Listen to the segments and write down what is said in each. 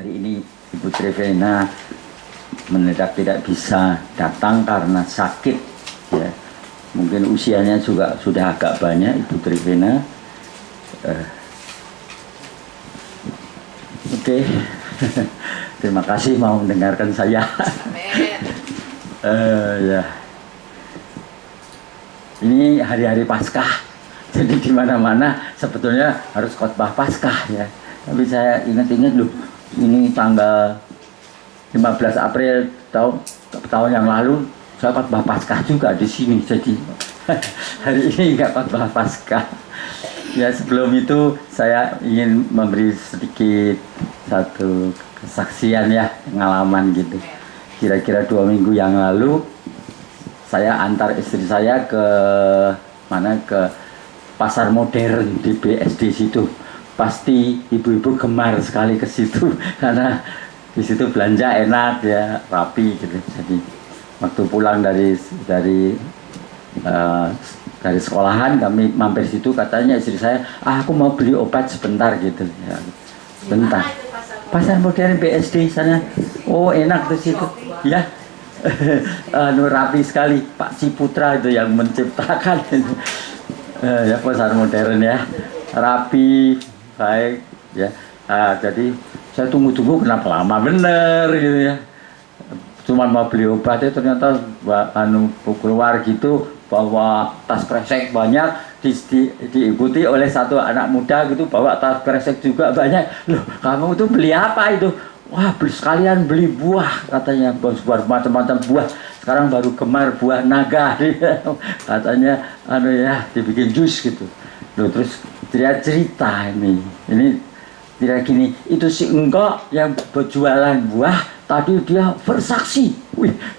Hari ini Ibu Trivena mendadak tidak bisa datang karena sakit, ya. Mungkin usianya juga sudah agak banyak Ibu Trivena. Oke. Terima kasih mau mendengarkan saya. Ya. Ini hari-hari Paskah, jadi di mana-mana sebetulnya harus khotbah Paskah, ya. Tapi saya ingat-ingat loh, ini tanggal 15 April tahun yang lalu saya khotbah Paskah juga di sini, jadi hari ini nggak khotbah Paskah. Ya, sebelum itu saya ingin memberi sedikit satu kesaksian, ya, pengalaman gitu. Kira-kira 2 minggu yang lalu saya antar istri saya ke pasar modern di BSD situ. Pasti ibu-ibu gemar sekali ke situ karena di situ belanja enak, ya, rapi gitu. Jadi waktu pulang dari sekolahan kami mampir situ, katanya istri saya, aku mau beli obat sebentar gitu, ya. Sebentar. Pasar modern BSD sana. Oh, enak tuh situ. Ya. Rapi sekali, Pak Ciputra itu yang menciptakan. Ya, pasar modern, ya. Rapi, baik, ya. Jadi saya tunggu-tunggu kenapa lama bener gitu, ya. Cuma mau beli obat, ternyata keluar gitu bawa tas kresek banyak, diikuti oleh satu anak muda gitu bawa tas kresek juga banyak. Loh, kamu itu beli apa itu? Wah, sekalian beli buah, katanya, buah macam-macam buah. Sekarang baru gemar buah naga, katanya, ya, dibikin jus gitu. Loh, terus dia cerita ini tidak gini, itu si engkau yang berjualan buah tadi dia bersaksi,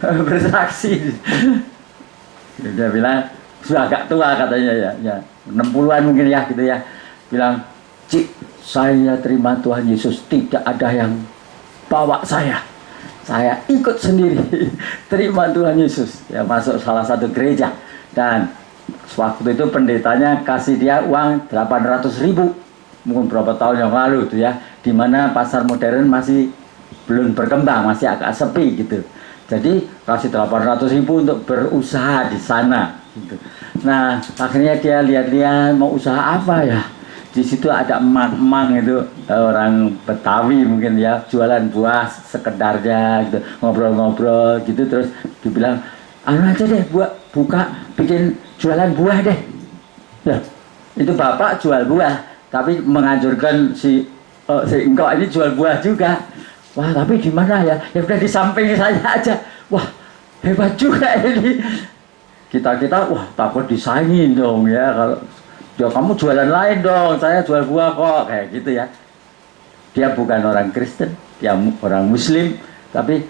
bersaksi. Dia bilang sudah agak tua katanya, ya 60-an mungkin, ya gitu, ya. Bilang, Cik, saya terima Tuhan Yesus, tidak ada yang bawa saya ikut sendiri. Terima Tuhan Yesus, ya, masuk salah satu gereja. Dan waktu itu pendetanya kasih dia uang 800.000, mungkin berapa tahun yang lalu tuh, ya, dimana pasar modern masih belum berkembang, masih agak sepi gitu. Jadi kasih 800.000 untuk berusaha di sana gitu. Nah, akhirnya dia lihat-lihat mau usaha apa, ya. Di situ ada emang-emang itu, orang Betawi mungkin, ya, jualan buah sekedarnya gitu, ngobrol-ngobrol gitu. Terus dibilang, aja deh bikin jualan buah deh. Nah, itu bapak jual buah, tapi menganjurkan si engkau ini jual buah juga. Wah, tapi di mana, ya? Ya udah di samping saya aja. Wah, hebat juga ini. Kita wah, takut disaingin dong, ya. Kalau ya kamu jualan lain dong, saya jual buah kok, kayak gitu, ya. Dia bukan orang Kristen, dia orang Muslim, tapi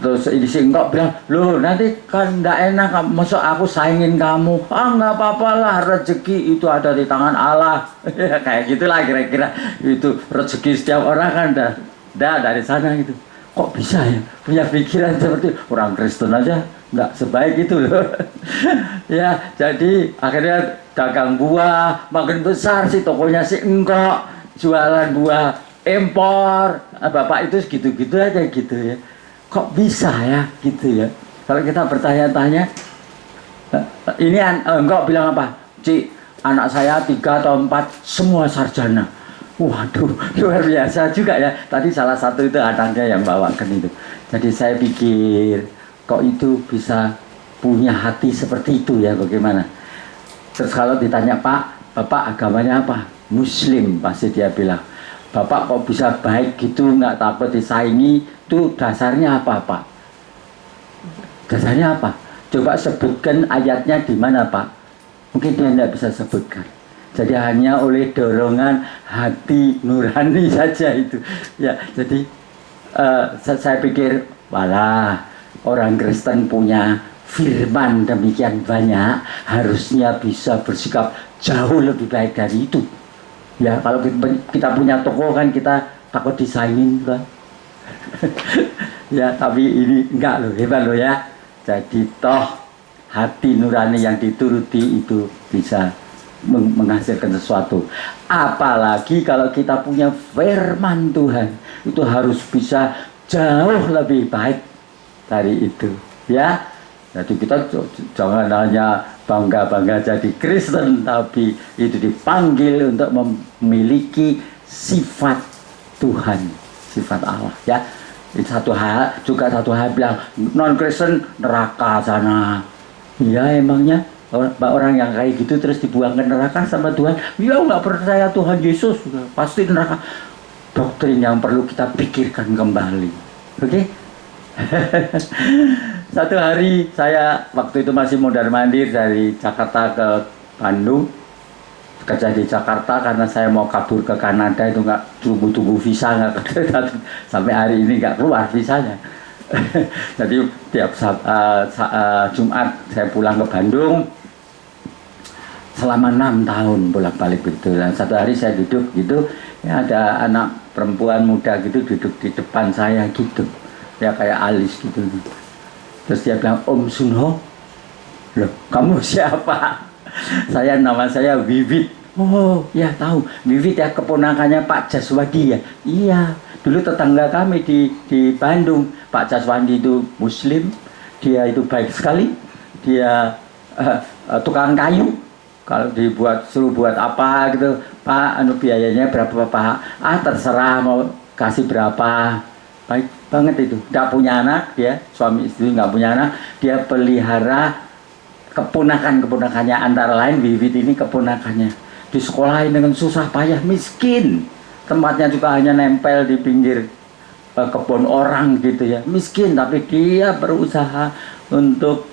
terus ini si engkau bilang, loh, nanti kan enggak enak, masuk aku saingin kamu. Enggak apa-apa lah, rezeki itu ada di tangan Allah. Kayak gitulah kira-kira. Itu rezeki setiap orang kan dah dari sana gitu. Kok bisa, ya, punya pikiran seperti orang Kristen aja nggak sebaik itu loh. Ya, jadi akhirnya dagang buah makin besar sih tokonya si engkau, jualan buah impor. Bapak itu gitu-gitu aja gitu, ya. Kok bisa, ya, gitu, ya. Kalau kita bertanya-tanya, ini engkau bilang apa? Cik, anak saya 3 atau 4 semua sarjana. Waduh, luar biasa juga, ya. Tadi salah satu itu anaknya yang bawakan itu. Jadi saya pikir, kok itu bisa punya hati seperti itu, ya, bagaimana? Terus kalau ditanya, Pak, Bapak agamanya apa? Muslim, pasti dia bilang. Bapak kok bisa baik gitu, nggak takut disaingi, itu dasarnya apa, Pak? Dasarnya apa? Coba sebutkan ayatnya di mana, Pak? Mungkin dia tidak bisa sebutkan. Jadi hanya oleh dorongan hati nurani saja itu, ya. Jadi saya pikir, walah, orang Kristen punya firman demikian banyak, harusnya bisa bersikap jauh lebih baik dari itu. Ya, kalau kita punya toko kan kita takut disaingin, kan. Ya, tapi ini enggak loh, hebat loh, ya. Jadi toh hati nurani yang dituruti itu bisa menghasilkan sesuatu. Apalagi kalau kita punya firman Tuhan, itu harus bisa jauh lebih baik dari itu, ya. Jadi kita jangan hanya bangga-bangga jadi Kristen, tapi itu dipanggil untuk memiliki sifat Tuhan, sifat Allah, ya. Itu satu hal, juga satu hal bilang non Kristen neraka sana. Ya emangnya orang yang kayak gitu terus dibuang ke neraka sama Tuhan? Ya nggak percaya Tuhan Yesus, pasti neraka. Doktrin yang perlu kita pikirkan kembali. Oke? Satu hari saya waktu itu masih mondar-mandir dari Jakarta ke Bandung, kerja di Jakarta karena saya mau kabur ke Kanada, itu nggak tunggu visa, nggak sampai hari ini nggak keluar visanya. Jadi tiap Jumat saya pulang ke Bandung selama 6 tahun bolak-balik begitu. Dan satu hari saya duduk gitu, ya ada anak perempuan muda gitu duduk di depan saya gitu, ya kayak alis gitu. Terus dia bilang, Om Sunho, loh kamu siapa? Nama saya Wiwit. Oh ya tahu, Wiwit ya keponakannya Pak Jaswadi ya. Iya, dulu tetangga kami di Bandung. Pak Jaswadi itu Muslim, dia itu baik sekali, dia tukang kayu. Kalau suruh buat apa gitu, Pak, biayanya berapa Pak? Terserah mau kasih berapa. Baik banget itu. Nggak punya anak, dia suami istri nggak punya anak, dia pelihara keponakannya, antara lain Wiwit ini keponakannya. Disekolahin dengan susah payah, miskin. Tempatnya juga hanya nempel di pinggir kebun orang gitu ya, miskin, tapi dia berusaha untuk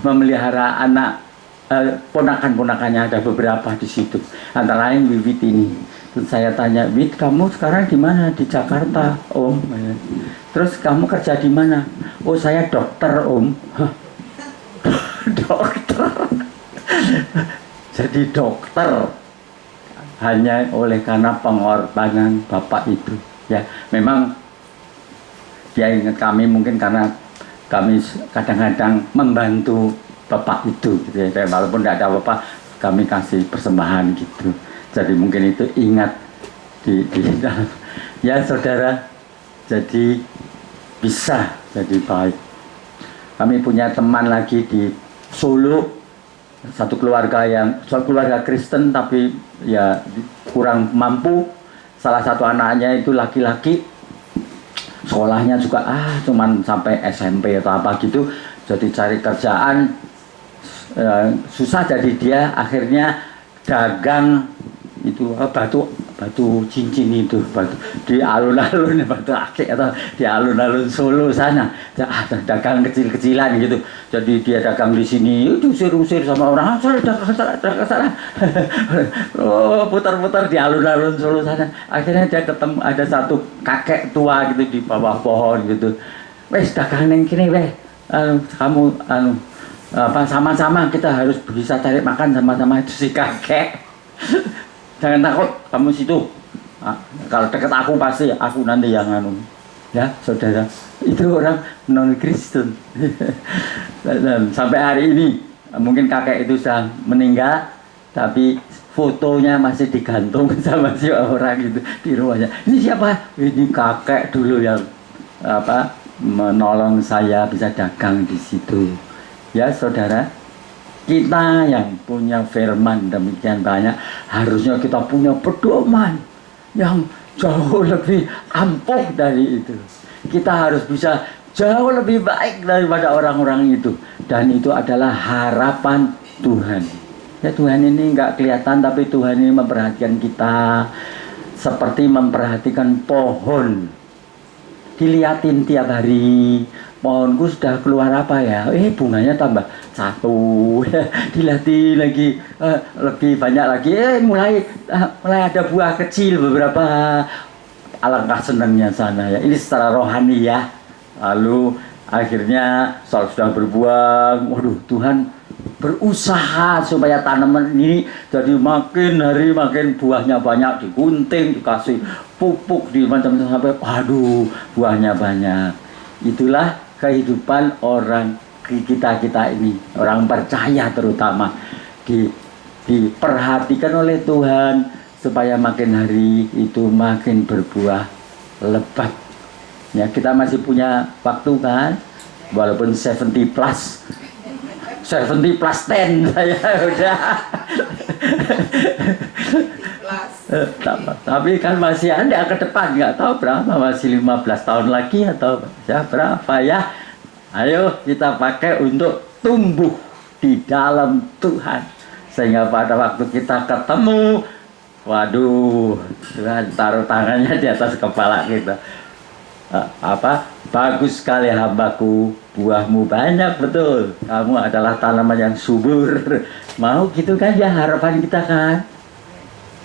memelihara anak. Ponakan-ponakannya ada beberapa di situ, antara lain Wiwit ini. Terus saya tanya, Wit, kamu sekarang di mana? Di Jakarta, Om. Terus kamu kerja di mana? Oh, saya dokter, Om. Dokter. Jadi dokter hanya oleh karena pengorbanan Bapak itu. Ya, memang dia ingat kami mungkin karena kami kadang-kadang membantu Bapak itu, gitu ya. Walaupun tidak ada apa-apa, kami kasih persembahan gitu. Jadi mungkin itu ingat di dalam. Ya saudara, jadi bisa jadi baik. Kami punya teman lagi di Solo, satu keluarga Kristen tapi ya kurang mampu. Salah satu anaknya itu laki-laki, sekolahnya juga cuman sampai SMP atau apa gitu. Jadi cari kerjaan susah, jadi dia akhirnya dagang itu batu cincin itu, batu di alun-alun, batu akik atau di alun-alun Solo sana, dagang kecil-kecilan gitu. Jadi dia dagang di sini, diusir-usir sama orang, salah. Oh, putar-putar di alun-alun Solo sana. Akhirnya dia ketemu ada satu kakek tua gitu di bawah pohon gitu. Wes dagang neng kene weh, kamu sama-sama kita harus bisa cari makan sama-sama. Itu si kakek. Jangan takut, kamu situ. Kalau dekat aku pasti aku nanti yang ya saudara. Itu orang non Kristen. Dan sampai hari ini mungkin kakek itu sudah meninggal, tapi fotonya masih digantung sama si orang itu di rumahnya. Ini siapa? Ini kakek dulu yang menolong saya bisa dagang di situ. Ya saudara, kita yang punya firman demikian banyak, harusnya kita punya pedoman yang jauh lebih ampuh dari itu. Kita harus bisa jauh lebih baik daripada orang-orang itu. Dan itu adalah harapan Tuhan. Ya Tuhan ini nggak kelihatan, tapi Tuhan ini memperhatikan kita seperti memperhatikan pohon. Dilihatin tiap hari, pohonku sudah keluar apa ya? Bunganya tambah satu. Dilihatin lagi, lebih banyak lagi. Mulai ada buah kecil beberapa. Alangkah senangnya sana ya. Ini secara rohani ya. Lalu akhirnya sudah berbuah. Waduh, Tuhan berusaha supaya tanaman ini jadi makin hari makin buahnya banyak, digunting, dikasih pupuk, di macam-macam sampai aduh buahnya banyak. Itulah kehidupan orang kita ini, orang percaya terutama di diperhatikan oleh Tuhan supaya makin hari itu makin berbuah lebat. Ya, kita masih punya waktu kan, walaupun 70 plus 10 saya udah. Tapi kan masih ada ke depan, nggak tahu berapa, masih 15 tahun lagi atau ya berapa ya. Ayo kita pakai untuk tumbuh di dalam Tuhan, sehingga pada waktu kita ketemu, waduh, Tuhan taruh tangannya di atas kepala kita. Bagus sekali hambaku, buahmu banyak, betul, kamu adalah tanaman yang subur. Mau gitu kan ya harapan kita kan.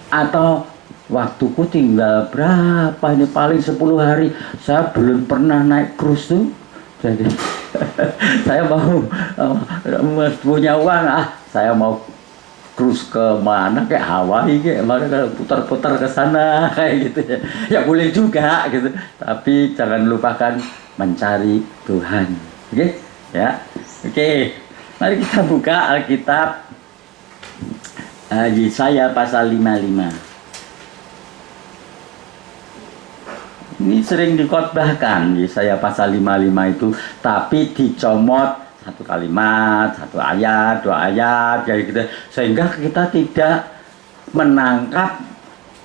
Atau waktuku tinggal berapa ini, paling 10 hari, saya belum pernah naik cruise tuh. Jadi saya mau punya uang, saya mau cruise ke mana, kayak Hawaii, kayak mana, putar-putar ke sana kayak gitu ya. Ya boleh juga gitu, tapi jangan lupakan mencari Tuhan. Oke? Ya. Oke. Mari kita buka Alkitab Yesaya pasal 55. Ini sering dikhotbahkan Yesaya pasal 55 itu, tapi dicomot satu kalimat, satu ayat, 2 ayat kayak gitu, sehingga kita tidak menangkap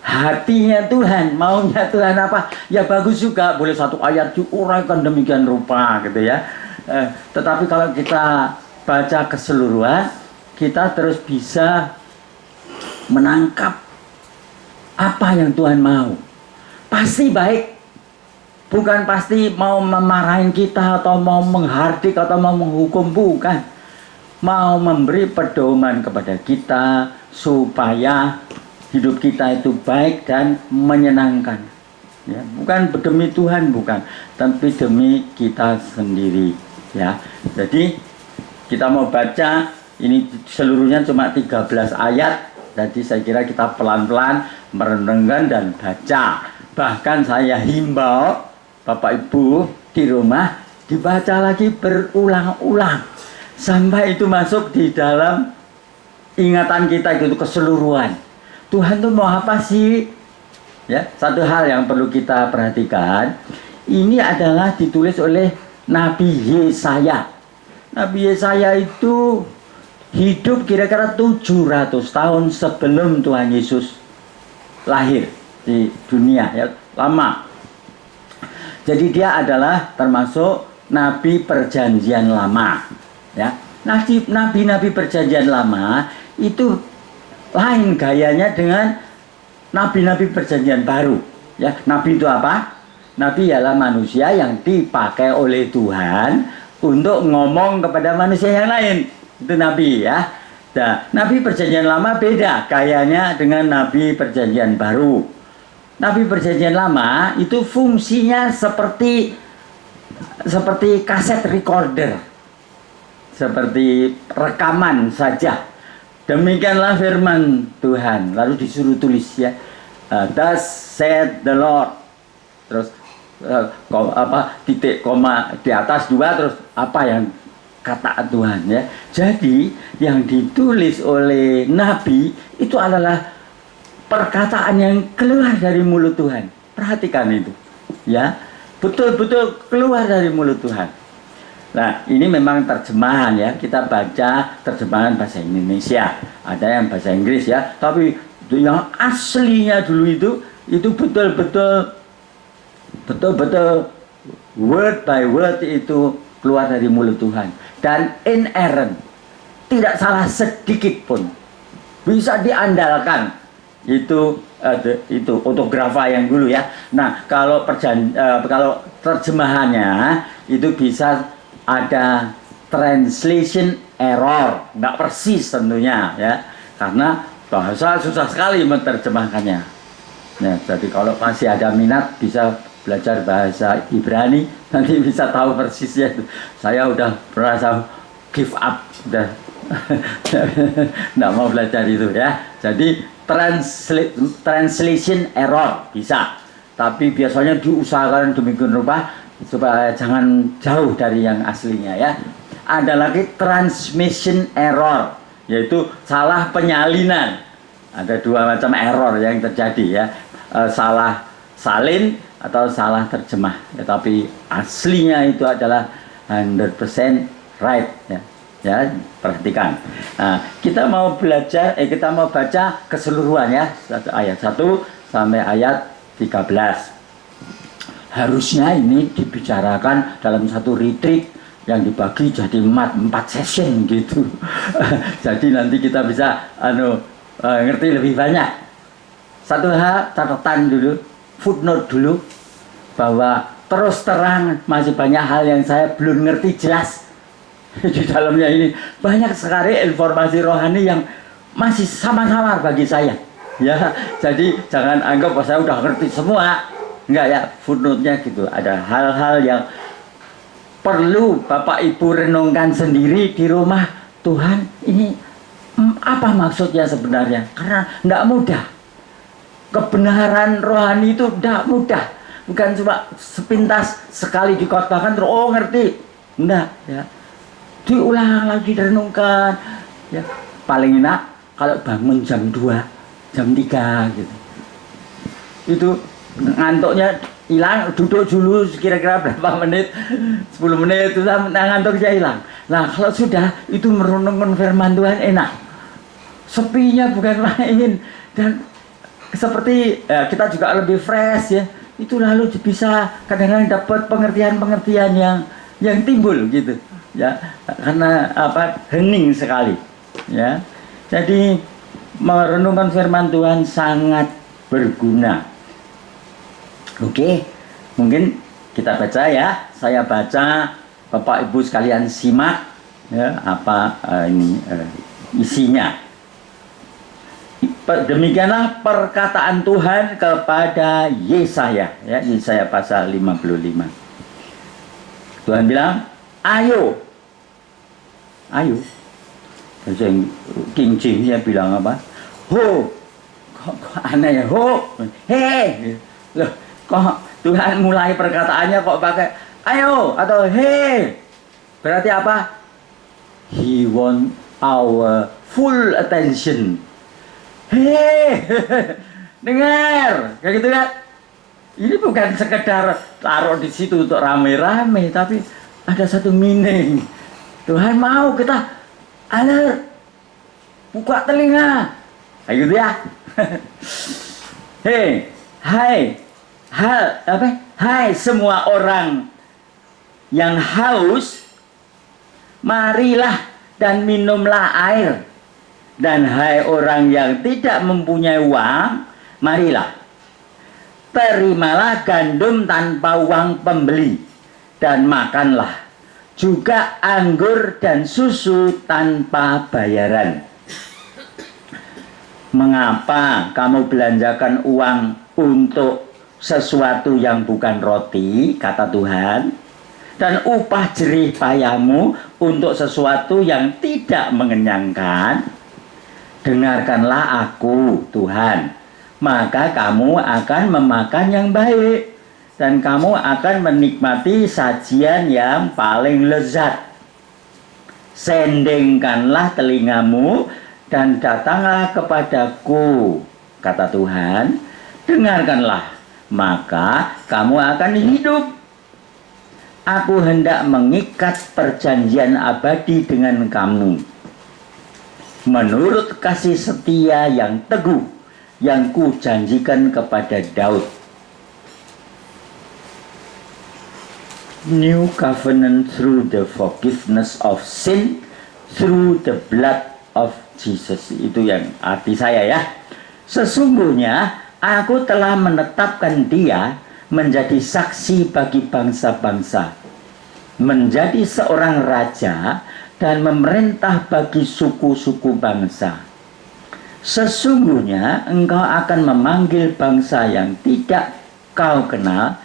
hatinya Tuhan, maunya Tuhan apa. Ya bagus juga, boleh satu ayat diuraikan demikian rupa gitu ya. Tetapi kalau kita baca keseluruhan, kita terus bisa menangkap apa yang Tuhan mau. Pasti baik, bukan pasti mau memarahin kita atau mau menghardik atau mau menghukum, bukan. Mau memberi pedoman kepada kita supaya hidup kita itu baik dan menyenangkan. Ya, bukan demi Tuhan, bukan, tapi demi kita sendiri. Ya, jadi kita mau baca ini seluruhnya cuma 13 ayat. Jadi saya kira kita pelan-pelan merenungkan dan baca. Bahkan saya himbau Bapak Ibu di rumah dibaca lagi berulang-ulang sampai itu masuk di dalam ingatan kita, itu keseluruhan. Tuhan tuh mau apa sih? Ya, satu hal yang perlu kita perhatikan, ini adalah ditulis oleh Nabi Yesaya. Nabi Yesaya itu hidup kira-kira 700 tahun sebelum Tuhan Yesus lahir di dunia, ya, lama. Jadi dia adalah termasuk nabi perjanjian lama, ya. Nabi-nabi perjanjian lama itu lain gayanya dengan nabi-nabi perjanjian baru, ya. Nabi itu apa? Nabi ialah manusia yang dipakai oleh Tuhan untuk ngomong kepada manusia yang lain. Itu nabi, ya. Nah, nabi perjanjian lama beda gayanya dengan nabi perjanjian baru. Nabi perjanjian lama itu fungsinya seperti kaset recorder, seperti rekaman saja. Demikianlah firman Tuhan, lalu disuruh tulis, ya. Thus said the Lord. Terus titik koma di atas 2, terus apa yang kata Tuhan, ya. Jadi yang ditulis oleh nabi itu adalah perkataan yang keluar dari mulut Tuhan. Perhatikan itu, ya. Betul-betul keluar dari mulut Tuhan. Nah, ini memang terjemahan, ya. Kita baca terjemahan bahasa Indonesia, ada yang bahasa Inggris, ya. Tapi yang aslinya dulu itu betul-betul word by word itu keluar dari mulut Tuhan, dan inerrant, tidak salah sedikit pun, bisa diandalkan. Itu ortografa yang dulu, ya. Nah, kalau terjemahannya itu bisa ada translation error, nggak persis tentunya, ya, karena bahasa susah sekali menerjemahkannya. Nah, jadi kalau masih ada minat bisa belajar bahasa Ibrani, nanti bisa tahu persisnya. Saya udah merasa give up, udah nggak mau belajar itu, ya. Jadi translation error bisa, tapi biasanya diusahakan demikian rupa supaya jangan jauh dari yang aslinya, ya. Ada lagi transmission error, yaitu salah penyalinan. Ada dua macam error yang terjadi ya, salah salin atau salah terjemah. Ya, tapi aslinya itu adalah 100% right ya. Ya, perhatikan. Nah, kita mau belajar, kita mau baca keseluruhan ya, ayat 1 sampai ayat 13. Harusnya ini dibicarakan dalam satu retreat yang dibagi jadi 4 session gitu. Jadi nanti kita bisa ngerti lebih banyak. Satu hal, catatan dulu, footnote dulu, bahwa terus terang masih banyak hal yang saya belum ngerti jelas. Di dalamnya ini banyak sekali informasi rohani yang masih samar-samar bagi saya. Ya, jadi jangan anggap bahwa saya udah ngerti semua. Enggak ya, footnote-nya gitu. Ada hal-hal yang perlu Bapak Ibu renungkan sendiri di rumah. Tuhan, ini apa maksudnya sebenarnya? Karena enggak mudah. Kebenaran rohani itu enggak mudah. Bukan cuma sepintas sekali dikhotbahkan terus oh ngerti. Enggak, ya. Diulang lagi, direnungkan ya. Paling enak kalau bangun jam 2, jam 3 gitu. Itu ngantuknya hilang, duduk dulu kira-kira berapa menit, 10 menit itu ngantuknya hilang. Nah kalau sudah itu merenungkan firman Tuhan enak, sepinya bukan main. Dan seperti kita juga lebih fresh ya, itu lalu bisa kadang-kadang dapat pengertian-pengertian yang timbul gitu ya, karena hening sekali ya. Jadi merenungkan firman Tuhan sangat berguna. Oke, mungkin kita baca ya. Saya baca, Bapak Ibu sekalian simak ya, apa isinya. Demikianlah perkataan Tuhan kepada Yesaya ya, Yesaya pasal 55. Tuhan bilang, ayo. Bahasa King James-nya bilang apa? Ho. Kok aneh ya? Ho. He. Loh, kok Tuhan mulai perkataannya kok pakai ayo atau he? Berarti apa? He want our full attention. He. Dengar. Kayak gitu kan? Ini bukan sekedar taruh di situ untuk rame-rame, tapi ada satu meaning. Tuhan mau kita alert, buka telinga, kayak gitu ya. Hai semua orang yang haus, marilah dan minumlah air. Dan hai orang yang tidak mempunyai uang, marilah, terimalah gandum tanpa uang pembeli, dan makanlah juga anggur dan susu tanpa bayaran. Mengapa kamu belanjakan uang untuk sesuatu yang bukan roti, kata Tuhan, dan upah jerih payahmu untuk sesuatu yang tidak mengenyangkan? Dengarkanlah aku, Tuhan, maka kamu akan memakan yang baik, dan kamu akan menikmati sajian yang paling lezat. Sendengkanlah telingamu dan datanglah kepadaku, kata Tuhan. Dengarkanlah, maka kamu akan hidup. Aku hendak mengikat perjanjian abadi dengan kamu, menurut kasih setia yang teguh yang kujanjikan kepada Daud. New covenant through the forgiveness of sin through the blood of Jesus. Itu yang arti saya ya. Sesungguhnya aku telah menetapkan dia menjadi saksi bagi bangsa-bangsa, menjadi seorang raja dan memerintah bagi suku-suku bangsa. Sesungguhnya engkau akan memanggil bangsa yang tidak kau kenal,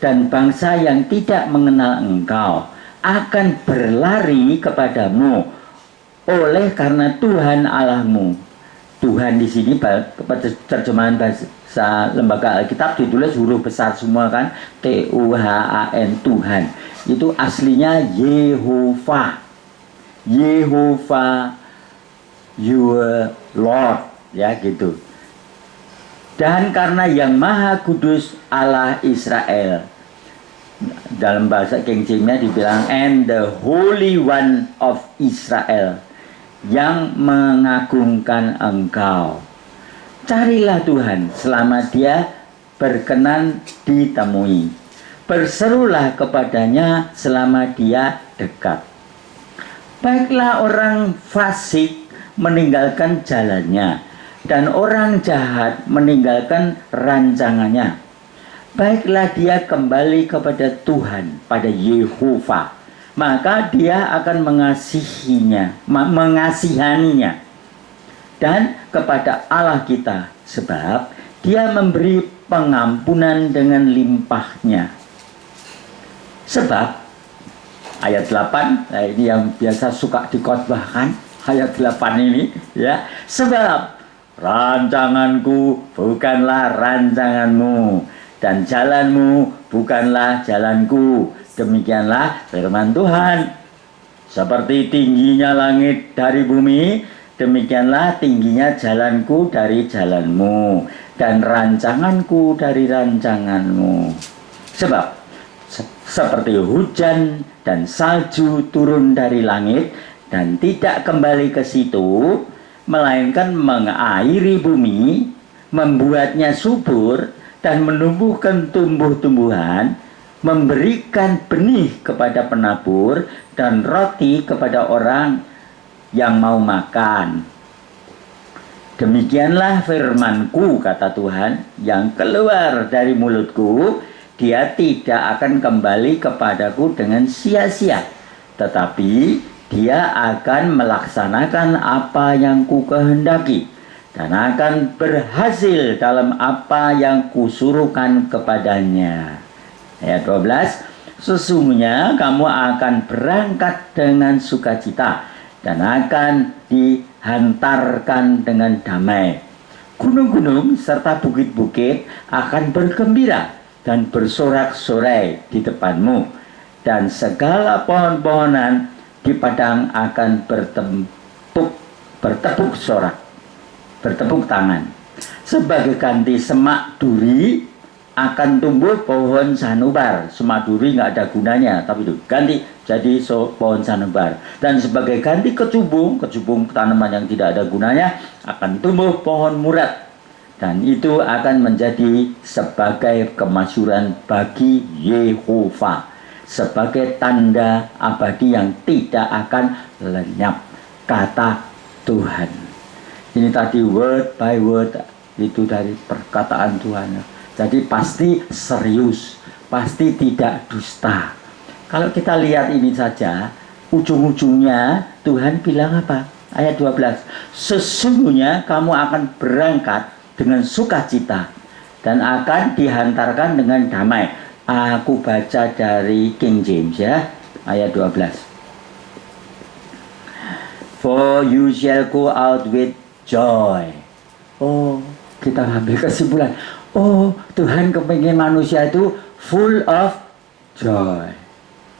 dan bangsa yang tidak mengenal engkau akan berlari kepadamu oleh karena Tuhan Allahmu. Tuhan di sini terjemahan bahasa Lembaga Alkitab ditulis huruf besar semua kan, Tuhan, Tuhan. Itu aslinya Yehova. Yehova your Lord, ya gitu. Dan karena yang Maha Kudus Allah Israel, dalam bahasa King James-nya dibilang and the Holy One of Israel, yang mengagungkan engkau. Carilah Tuhan selama dia berkenan ditemui. Berserulah kepadanya selama dia dekat. Baiklah orang fasik meninggalkan jalannya, dan orang jahat meninggalkan rancangannya. Baiklah dia kembali kepada Tuhan, pada Yehova, maka dia akan mengasihaninya. Dan kepada Allah kita, sebab dia memberi pengampunan dengan limpahnya. Sebab ayat 8, nah ini yang biasa suka dikhotbahkan, ayat 8 ini, ya. Sebab rancanganku bukanlah rancanganmu, dan jalanmu bukanlah jalanku. Demikianlah firman Tuhan. Seperti tingginya langit dari bumi, demikianlah tingginya jalanku dari jalanmu, dan rancanganku dari rancanganmu. Sebab seperti hujan dan salju turun dari langit dan tidak kembali ke situ, melainkan mengairi bumi, membuatnya subur dan menumbuhkan tumbuh-tumbuhan, memberikan benih kepada penabur dan roti kepada orang yang mau makan. Demikianlah firman-Ku, kata Tuhan, yang keluar dari mulutku, dia tidak akan kembali kepadaku dengan sia-sia, tetapi dia akan melaksanakan apa yang ku kehendaki dan akan berhasil dalam apa yang kusuruhkan kepadanya. Ayat 12, sesungguhnya kamu akan berangkat dengan sukacita dan akan dihantarkan dengan damai. Gunung-gunung serta bukit-bukit akan bergembira dan bersorak-sorai di depanmu, dan segala pohon-pohonan di padang akan bertepuk sorak, bertepuk tangan. Sebagai ganti semak duri akan tumbuh pohon sanubar. Semak duri nggak ada gunanya, tapi itu ganti jadi pohon sanubar. Dan sebagai ganti kecubung tanaman yang tidak ada gunanya, akan tumbuh pohon murad. Dan itu akan menjadi sebagai kemasyuran bagi Yehova, sebagai tanda abadi yang tidak akan lenyap, kata Tuhan. Ini tadi word by word, itu dari perkataan Tuhan. Jadi pasti serius, pasti tidak dusta. Kalau kita lihat ini saja, ujung-ujungnya Tuhan bilang apa? Ayat 12, sesungguhnya kamu akan berangkat dengan sukacita dan akan dihantarkan dengan damai. Aku baca dari King James, ya, ayat 12. For you shall go out with joy. Oh, kita ambil kesimpulan. Oh, Tuhan kepingin manusia itu full of joy.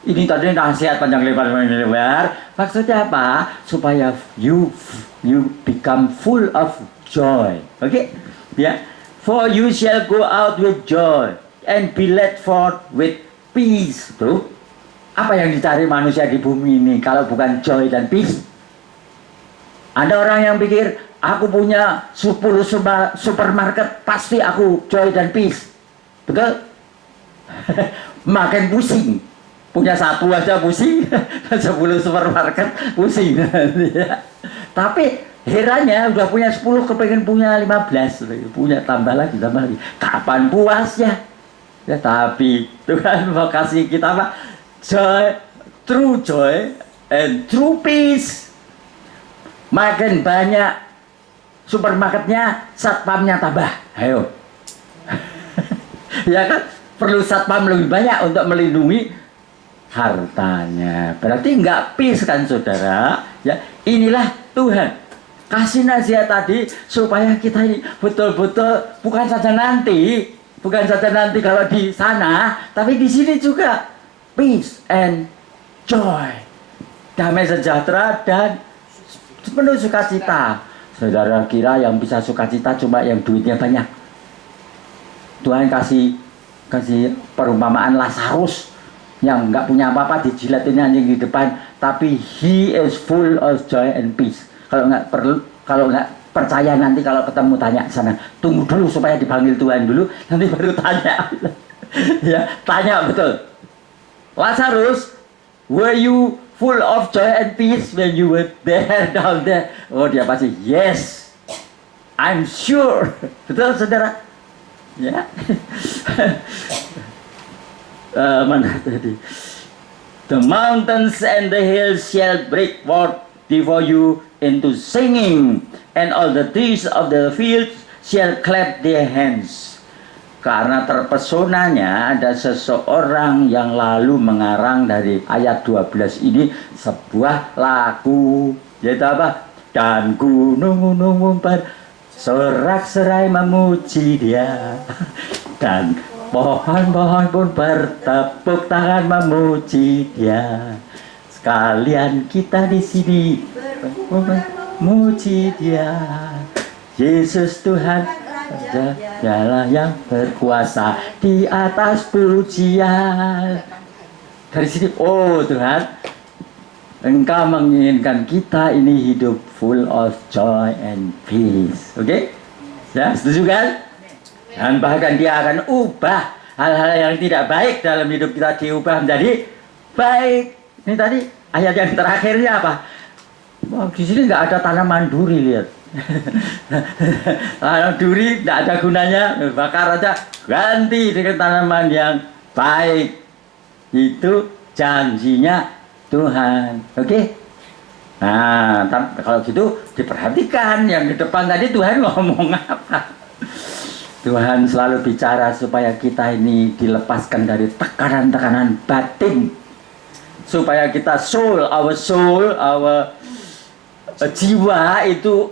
Ini tadi nasihat panjang lebar. Maksudnya apa? Supaya you become full of joy. Oke? Ya. For you shall go out with joy and be led forth with peace. Tuh. Apa yang dicari manusia di bumi ini kalau bukan joy dan peace? Ada orang yang pikir, aku punya 10 supermarket, pasti aku joy dan peace. Betul? Makin pusing. Punya satu aja pusing, 10 supermarket pusing. Tapi herannya udah punya 10, kepengen punya 15. Punya tambah lagi. Kapan puasnya? Ya, tapi Tuhan mau kasih kita apa? Joy and true peace. Makin banyak supermarketnya, satpamnya tambah. Ayo. Ya kan? Perlu satpam lebih banyak untuk melindungi hartanya. Berarti nggak peace kan, saudara? Ya, inilah Tuhan. Kasih nasihat tadi supaya kita ini betul-betul bukan saja nanti kalau di sana, tapi di sini juga peace and joy. Damai sejahtera dan penuh sukacita. Saudara kira yang bisa sukacita cuma yang duitnya banyak? Tuhan kasih perumpamaan Lazarus yang nggak punya apa-apa, dijilatin anjing di depan, tapi he is full of joy and peace. Kalau nggak percaya, nanti kalau ketemu tanya sana, tunggu dulu supaya dipanggil Tuhan dulu, nanti baru tanya. Ya, tanya betul. Lazarus, were you full of joy and peace when you were there down there? Oh, dia pasti yes, I'm sure. Betul saudara? Ya. Mana tadi? The mountains and the hills shall break forth before you into singing, and all the trees of the field shall clap their hands. Karena terpesonanya ada seseorang yang lalu mengarang dari ayat 12 ini sebuah lagu, yaitu apa? Dan gunung-gunung bersorak-sorai memuji Dia, dan pohon-pohon pun bertepuk tangan memuji Dia. Sekalian kita di sini memuji Dia. Yesus Tuhan, Dialah yang berkuasa di atas pujian. Dari sini, oh Tuhan, Engkau menginginkan kita ini hidup full of joy and peace. Oke? Ya, setuju kan? Dan bahkan Dia akan ubah hal-hal yang tidak baik dalam hidup kita, diubah menjadi baik. Ini tadi ayat yang terakhirnya apa? Wah, di sini nggak ada tanaman duri, lihat. Tanaman duri tidak ada gunanya, bakar aja, ganti dengan tanaman yang baik. Itu janjinya Tuhan. Oke? Nah, kalau gitu diperhatikan yang di depan tadi Tuhan ngomong apa. Tuhan selalu bicara supaya kita ini dilepaskan dari tekanan-tekanan batin, supaya kita our soul, jiwa itu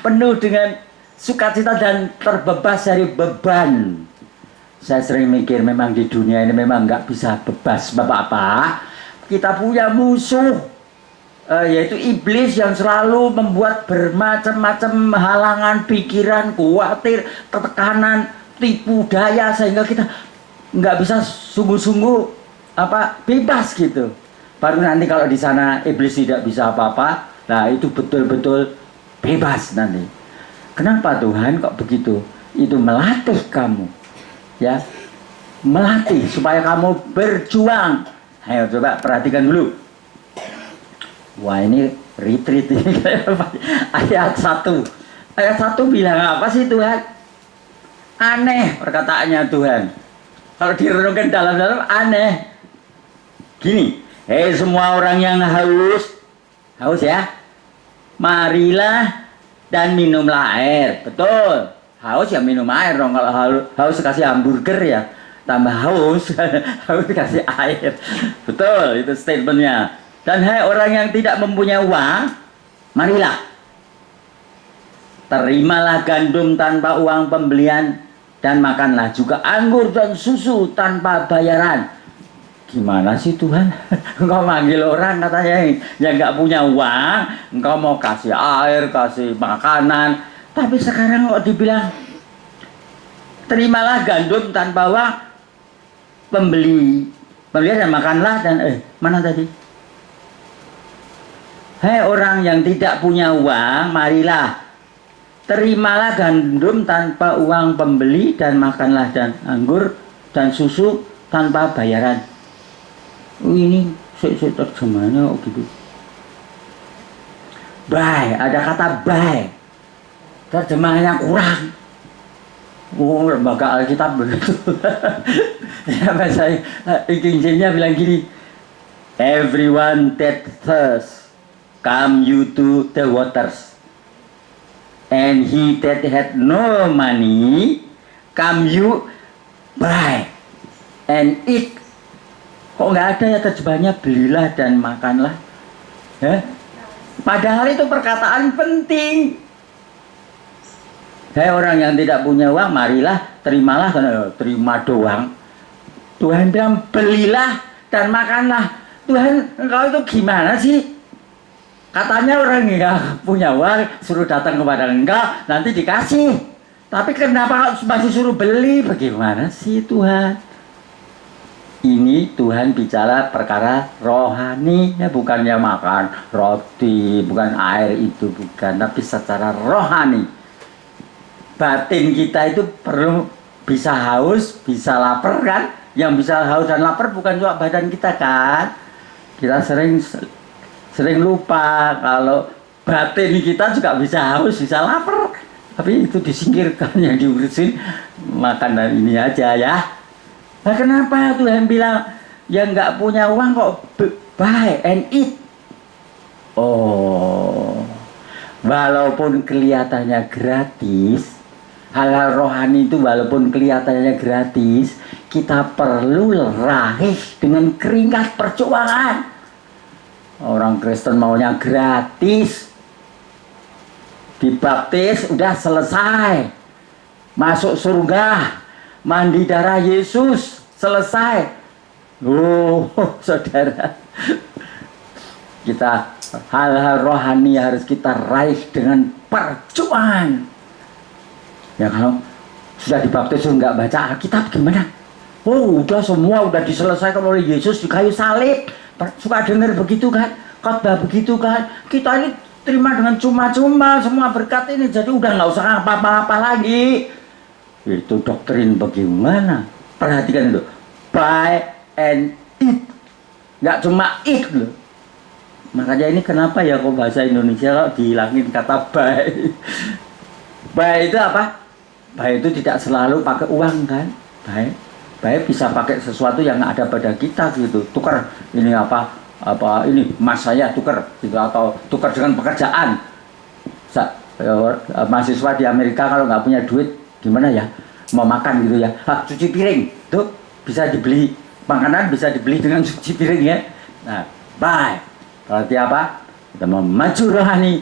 penuh dengan sukacita dan terbebas dari beban. Saya sering mikir memang di dunia ini memang nggak bisa bebas bapak-bapak. Kita punya musuh, yaitu iblis yang selalu membuat bermacam-macam halangan pikiran, khawatir, tekanan, tipu daya, sehingga kita nggak bisa sungguh-sungguh bebas gitu. Baru nanti kalau di sana iblis tidak bisa apa-apa, nah itu betul-betul bebas nanti. Kenapa Tuhan kok begitu? Itu melatih kamu, ya, melatih supaya kamu berjuang. Ayo coba perhatikan dulu. Wah, ini retreat ini. Ayat 1. Ayat 1 bilang apa sih Tuhan? Aneh perkataannya Tuhan. Kalau direnungkan dalam-dalam aneh. Gini, hei semua orang yang haus ya, marilah dan minumlah air. Betul, haus ya minum air dong. Kalau haus kasih hamburger ya, tambah haus, haus kasih air. Betul, itu statementnya. Dan hai orang yang tidak mempunyai uang, marilah, terimalah gandum tanpa uang pembelian, dan makanlah juga anggur dan susu tanpa bayaran. Gimana sih Tuhan? Engkau manggil orang katanya yang nggak punya uang, engkau mau kasih air, kasih makanan, tapi sekarang kok dibilang terimalah gandum tanpa uang pembelian dan makanlah, dan mana tadi? Hei orang yang tidak punya uang, marilah, terimalah gandum tanpa uang pembeli, dan makanlah dan anggur dan susu tanpa bayaran. Ini saya terjemahnya gitu. Buy, ada kata buy. Terjemahannya kurang. Oh, lembaga Alkitab begitu. Ya, bahasa Inggrisnya bilang gini. Everyone that thirsts, come you to the waters. And he that had no money, come you buy and eat. Kok nggak ada ya terjemahannya belilah dan makanlah? Padahal itu perkataan penting. Hei orang yang tidak punya uang, marilah, terimalah, terima doang. Tuhan bilang belilah dan makanlah. Tuhan, engkau itu gimana sih? Katanya orang yang punya uang suruh datang kepada engkau nanti dikasih. Tapi kenapa masih suruh beli? Bagaimana sih Tuhan? Ini Tuhan bicara perkara rohani, ya bukannya makan roti, bukan air itu, bukan, tapi secara rohani. Batin kita itu perlu bisa haus, bisa lapar kan? Yang bisa haus dan lapar bukan cuma badan kita kan? Kita sering lupa kalau batin kita juga bisa haus, bisa lapar. Tapi itu disingkirkan, yang diurusin makanan ini aja ya. Nah kenapa Tuhan bilang yang nggak punya uang kok buy and eat? Oh, walaupun kelihatannya gratis, hal-hal rohani itu walaupun kelihatannya gratis, kita perlu raih dengan keringat perjuangan. Orang Kristen maunya gratis, dibaptis udah selesai, masuk surga, mandi darah Yesus selesai. Oh saudara, kita hal-hal rohani harus kita raih dengan perjuangan. Ya kalau sudah dibaptis nggak baca Alkitab gimana? Oh udah semua udah diselesaikan oleh Yesus di kayu salib. Suka dengar begitu kan? Khotbah begitu kan? Kita ini terima dengan cuma-cuma semua berkat ini, jadi udah nggak usah apa-apa lagi. Itu doktrin bagaimana? Perhatikan itu, buy and eat, nggak cuma eat loh. Makanya ini kenapa ya kok bahasa Indonesia kok dihilangin kata buy. Buy itu apa? Buy itu tidak selalu pakai uang kan? Buy bisa pakai sesuatu yang ada pada kita gitu. Tukar ini apa ini emas saya tukar gitu, atau tukar dengan pekerjaan. Mahasiswa di Amerika kalau nggak punya duit gimana ya? Mau makan gitu ya, cuci piring tuh bisa dibeli, makanan bisa dibeli dengan cuci piring ya. Nah, buy berarti apa? Kita mau maju rohani,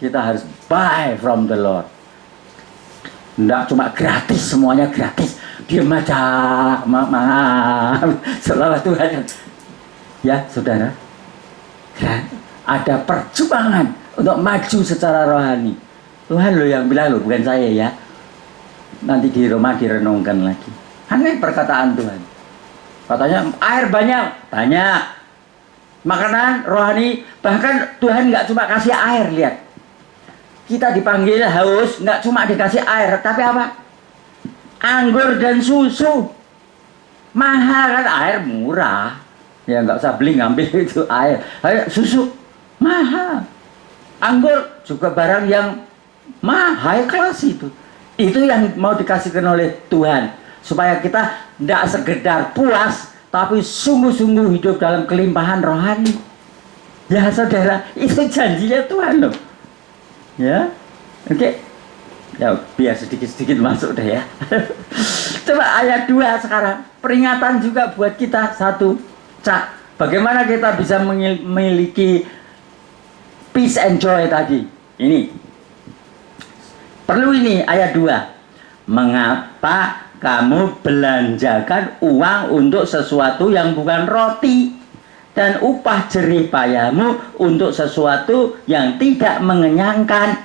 kita harus buy from the Lord. Nggak cuma gratis, semuanya gratis, diam aja, maaf, selalu Tuhan. Ya saudara, ada perjuangan untuk maju secara rohani. Tuhan loh yang bilang loh, bukan saya ya. Nanti di rumah direnungkan lagi. Aneh perkataan Tuhan. Katanya air banyak. Makanan rohani, bahkan Tuhan nggak cuma kasih air, lihat. Kita dipanggil haus, nggak cuma dikasih air, tapi apa? Anggur dan susu. Mahal kan, air murah. Ya nggak usah beli, ngambil itu air. Susu mahal. Anggur juga barang yang high class itu. Itu yang mau dikasihkan oleh Tuhan, supaya kita tidak sekedar puas, tapi sungguh-sungguh hidup dalam kelimpahan rohani. Ya saudara, itu janjinya Tuhan loh. Ya, oke. Ya biar sedikit-sedikit masuk deh ya. Coba ayat 2 sekarang. Peringatan juga buat kita satu. Bagaimana kita bisa memiliki peace and joy tadi? Ini. Perlu ini ayat 2. Mengapa kamu belanjakan uang untuk sesuatu yang bukan roti, dan upah jerih payahmu untuk sesuatu yang tidak mengenyangkan?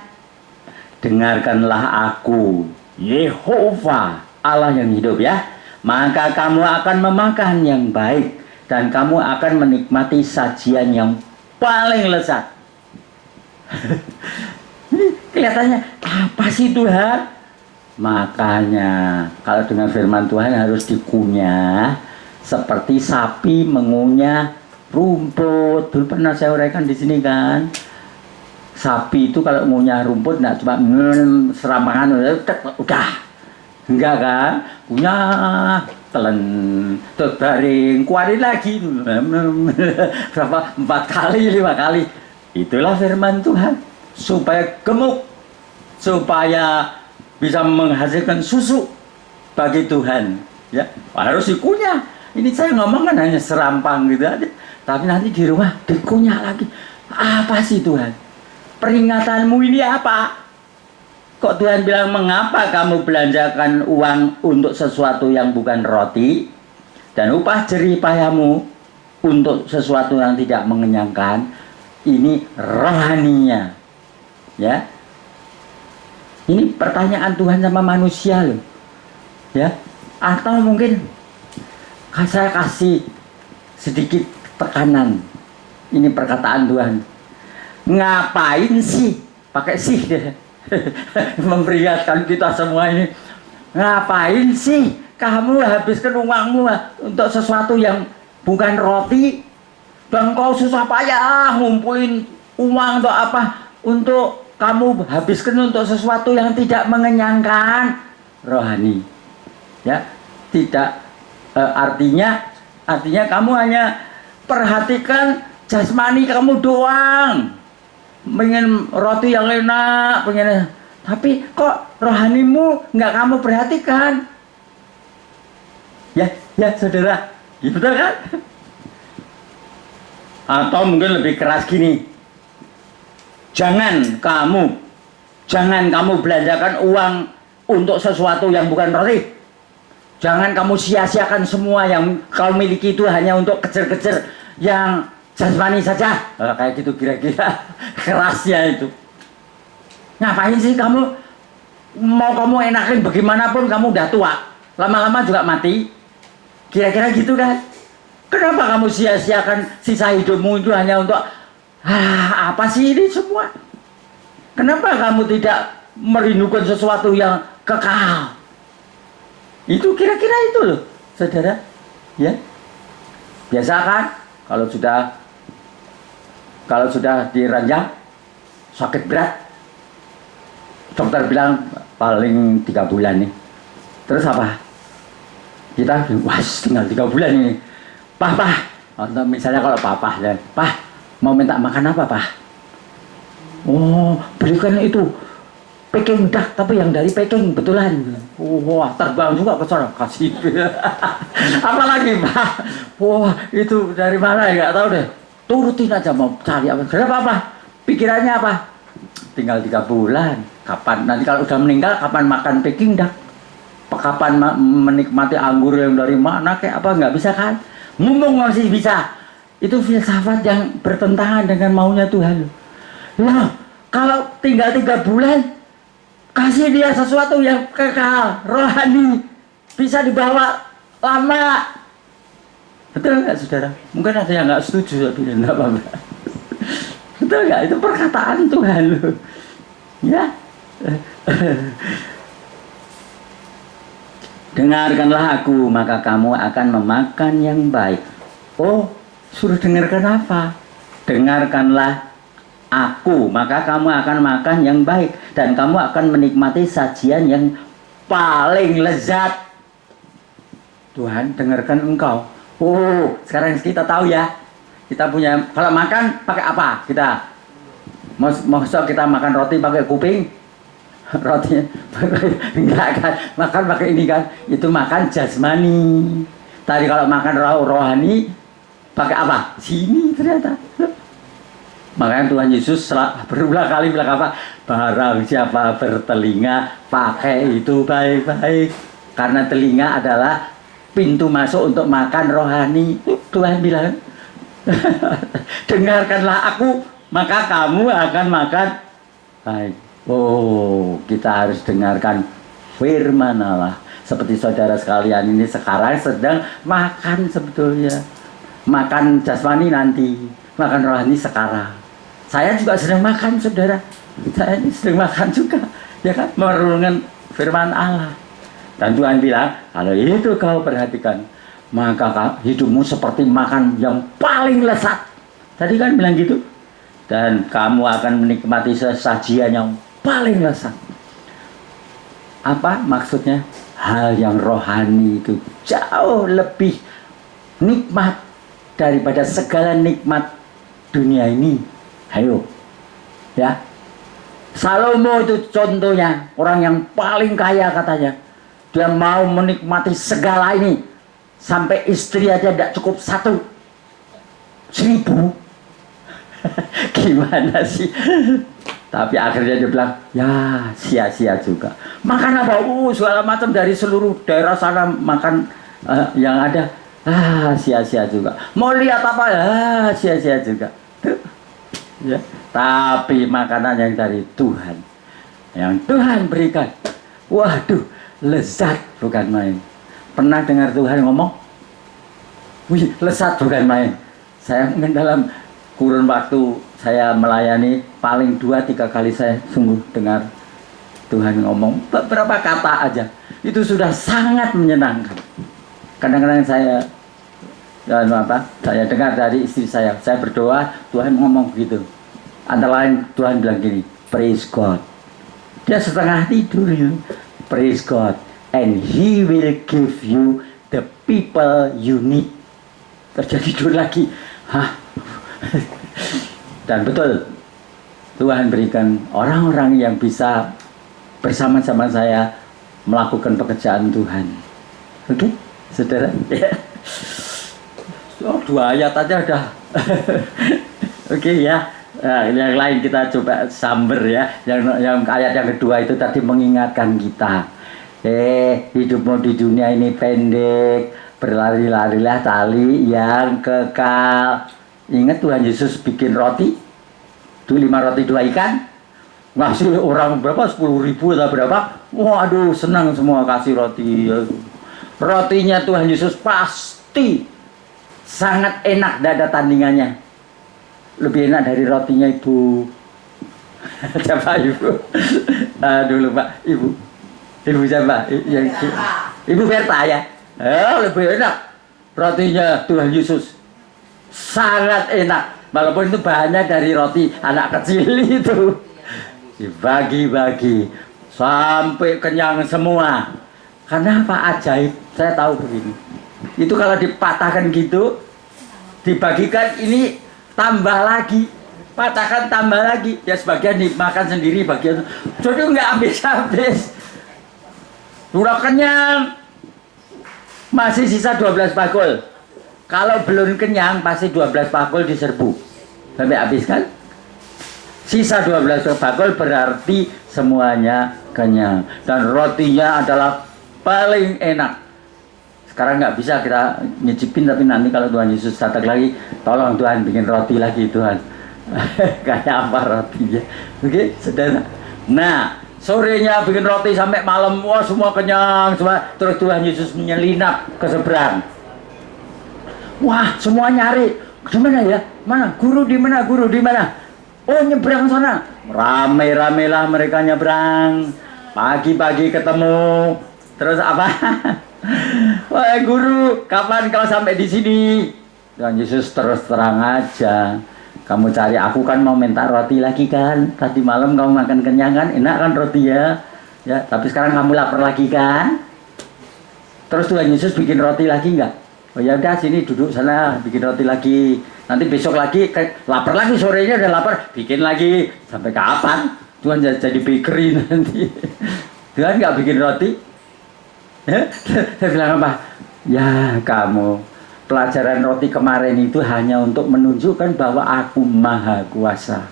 Dengarkanlah aku, Yehova Allah yang hidup ya. Maka kamu akan memakan yang baik, dan kamu akan menikmati sajian yang paling lezat. Kelihatannya apa sih Tuhan? Makanya kalau dengan firman Tuhan harus dikunyah seperti sapi mengunyah rumput. Dulu pernah saya uraikan di sini kan. Sapi itu kalau ngunyah rumput nggak cuma serampangan udah. Enggak kan? Kunyah, telan, terbaring, kuarin lagi. Berapa? 4 kali, 5 kali. Itulah firman Tuhan. Supaya gemuk, supaya bisa menghasilkan susu bagi Tuhan, ya harus dikunyah. Ini saya ngomong kan hanya serampang gitu aja, tapi nanti di rumah dikunyah lagi. Apa sih Tuhan? Peringatanmu ini apa? Kok Tuhan bilang mengapa kamu belanjakan uang untuk sesuatu yang bukan roti, dan upah jerih payahmu untuk sesuatu yang tidak mengenyangkan? ini rohaninya. Ya. Ini pertanyaan Tuhan sama manusia loh. Ya. Atau mungkin saya kasih sedikit tekanan. Ini perkataan Tuhan. Ngapain sih? Pakai sih deh. Memperingatkan kita semua ini. Ngapain sih kamu habiskan uangmu untuk sesuatu yang bukan roti? Dan kau susah payah ngumpulin uang untuk apa? Untuk kamu habiskan untuk sesuatu yang tidak mengenyangkan rohani. Ya, tidak artinya kamu hanya perhatikan jasmani kamu doang. Pengen roti yang enak, pengen, tapi kok rohanimu nggak kamu perhatikan? Ya, saudara, ya, betul kan? Atau mungkin lebih keras gini, jangan kamu belanjakan uang untuk sesuatu yang bukan roti. Jangan kamu sia-siakan semua yang kau miliki itu hanya untuk kejar-kejar yang jasmani saja. Kayak gitu kira-kira kerasnya itu. Ngapain sih kamu? Mau kamu enakin bagaimanapun kamu udah tua. Lama-lama juga mati. Kira-kira gitu kan? Kenapa kamu sia-siakan sisa hidupmu itu hanya untuk apa sih ini semua? Kenapa kamu tidak merindukan sesuatu yang kekal? Itu kira-kira itu loh, saudara. Ya. Biasa kan kalau sudah diranjang sakit berat, dokter bilang paling 3 bulan nih. Terus apa? Kita tinggal 3 bulan ini. Pah, atau misalnya kalau papa ya, Pah mau minta makan apa, Pah? Oh, belikan itu Peking duck, tapi yang dari Peking betulan. Wah, terbang juga ke sana, kasih. Apalagi, Pak? Wah, itu dari mana ya? Nggak tahu deh. Turutin aja mau cari apa. Kenapa, Pak? Pikirannya apa? Tinggal 3 bulan. Kapan? Nanti kalau udah meninggal, kapan makan Peking duck? Kapan menikmati anggur yang dari mana? Kayak apa? Nggak bisa kan? Mumpung masih bisa. Itu filsafat yang bertentangan dengan maunya Tuhan. Loh, kalau tinggal 3 bulan, kasih dia sesuatu yang kekal, rohani, bisa dibawa lama. Betul nggak, saudara? Mungkin ada yang nggak setuju, tapi nggak apa-apa. Betul nggak? Itu perkataan Tuhan loh. Ya. Dengarkanlah aku, maka kamu akan memakan yang baik. Oh, suruh dengarkan apa? Dengarkanlah aku, maka kamu akan makan yang baik dan kamu akan menikmati sajian yang paling lezat. Tuhan dengarkan engkau. Oh, sekarang kita tahu ya. Kita punya, kalau makan pakai apa? Kita maksud kita makan roti pakai kuping? Rotinya enggak kan, makan pakai ini kan. Itu makan jasmani. Tadi kalau makan rohani pakai apa? Sini ternyata. Makanya Tuhan Yesus berulang kali bilang apa? Barang siapa bertelinga, pakai itu baik-baik. Karena telinga adalah pintu masuk untuk makan rohani. Tuhan bilang, dengarkanlah aku, maka kamu akan makan baik. Oh, kita harus dengarkan firman Allah. Seperti saudara sekalian ini sekarang sedang makan sebetulnya. Makan jasmani nanti, makan rohani sekarang. Saya juga sedang makan, saudara. Saya ini sedang makan juga, ya kan? Merenungkan firman Allah. Dan Tuhan bilang, kalau itu kau perhatikan, maka hidupmu seperti makan yang paling lezat. Tadi kan bilang gitu. Dan kamu akan menikmati sajian yang paling lezat. Apa maksudnya? Hal yang rohani itu jauh lebih nikmat daripada segala nikmat dunia ini. Ayo, ya. Salomo itu contohnya orang yang paling kaya katanya. Dia mau menikmati segala ini sampai istri aja tidak cukup 1.000. Gimana sih? Tapi akhirnya dia bilang, ya sia-sia juga. Makan apa? Segala macam dari seluruh daerah sana makan yang ada. Sia-sia juga. Mau lihat apa? Sia-sia juga. Ya, tapi makanan yang dari Tuhan, yang Tuhan berikan, waduh, lezat bukan main. Pernah dengar Tuhan ngomong? Wih, lezat bukan main. Saya mungkin dalam kurun waktu saya melayani paling 2-3 kali saya sungguh dengar Tuhan ngomong beberapa kata aja. Itu sudah sangat menyenangkan. Kadang-kadang saya dengar dari istri saya berdoa, Tuhan ngomong begitu. Antara lain Tuhan bilang gini, praise God. Dia setengah tidur ya. Praise God, and He will give you the people you need. Terjadi tidur lagi. Hah? Dan betul, Tuhan berikan orang-orang yang bisa bersama-sama saya melakukan pekerjaan Tuhan. Oke, saudara? Oh, 2 ayat aja udah. Oke ya. Nah, yang lain kita coba samber ya. Yang ayat yang kedua itu tadi mengingatkan kita. Hidupmu di dunia ini pendek, berlari-larilah tali yang kekal. Ingat Tuhan Yesus bikin roti, itu 5 roti 2 ikan. Ngasih orang berapa? 10.000 atau berapa? Waduh, senang semua kasih roti. Rotinya Tuhan Yesus pasti sangat enak, tidak ada tandingannya. Lebih enak dari rotinya Ibu. Siapa Ibu? Aduh lupa. Ibu siapa? Ibu Berta ya. Lebih enak rotinya Tuhan Yesus. Sangat enak. Walaupun itu bahannya dari roti anak kecil itu. Dibagi-bagi sampai kenyang semua. Karena apa? Ajaib. Saya tahu begini. Itu kalau dipatahkan gitu, dibagikan ini tambah lagi, patahkan tambah lagi. Ya sebagian dimakan sendiri, bagian jadi nggak habis-habis. Sudah kenyang, masih sisa 12 bakul. Kalau belum kenyang, pasti 12 bakul diserbu sampai habis kan? Sisa 12 bakul berarti semuanya kenyang. Dan rotinya adalah paling enak. Sekarang nggak bisa kita nyicipin, tapi nanti kalau Tuhan Yesus datang lagi, tolong Tuhan bikin roti lagi Tuhan. Kayak apa rotinya? Oke, saudara. Nah, sorenya bikin roti sampai malam, wah semua kenyang, semua. Terus Tuhan Yesus menyelinap ke seberang. Wah, semua nyari. Di mana ya? Mana? Guru di mana? Guru di mana? Oh, nyebrang sana. Rame-ramelah mereka nyebrang. Pagi-pagi ketemu. Terus apa? Wah guru, kapan kau sampai di sini? Tuhan Yesus terus terang aja. Kamu cari aku kan mau minta roti lagi kan? Tadi malam kamu makan kenyang kan? Enak kan roti ya? Ya, tapi sekarang kamu lapar lagi kan? Terus Tuhan Yesus bikin roti lagi nggak? Oh ya udah sini duduk sana bikin roti lagi. Nanti besok lagi lapar lagi, sorenya udah lapar, bikin lagi. Sampai kapan? Tuhan jadi bakery nanti. Tuhan nggak bikin roti? Saya bilang apa? Ya kamu, pelajaran roti kemarin itu hanya untuk menunjukkan bahwa aku maha kuasa.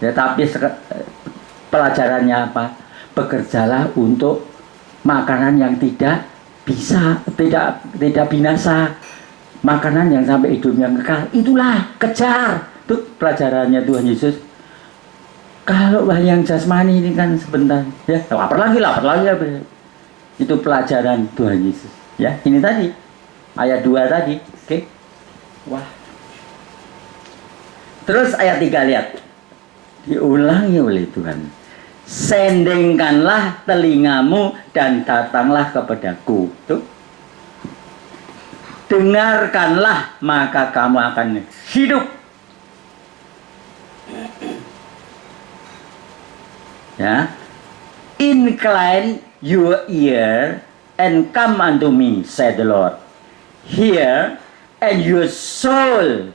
Ya tapi pelajarannya apa? Bekerjalah untuk makanan yang tidak bisa, tidak binasa. Makanan yang sampai hidup yang kekal. Itulah, kejar. Itu pelajarannya Tuhan Yesus. Kalau yang jasmani ini kan sebentar. Ya lapar lagi. Itu pelajaran Tuhan Yesus. Ya, ini tadi ayat 2 tadi. Oke. Wah. Terus ayat 3 lihat. Diulangi oleh Tuhan. Sendengkanlah telingamu dan datanglah kepadaku. Tuh. Dengarkanlah maka kamu akan hidup. Ya. Incline your ear and come unto me, said the Lord. Hear and your soul.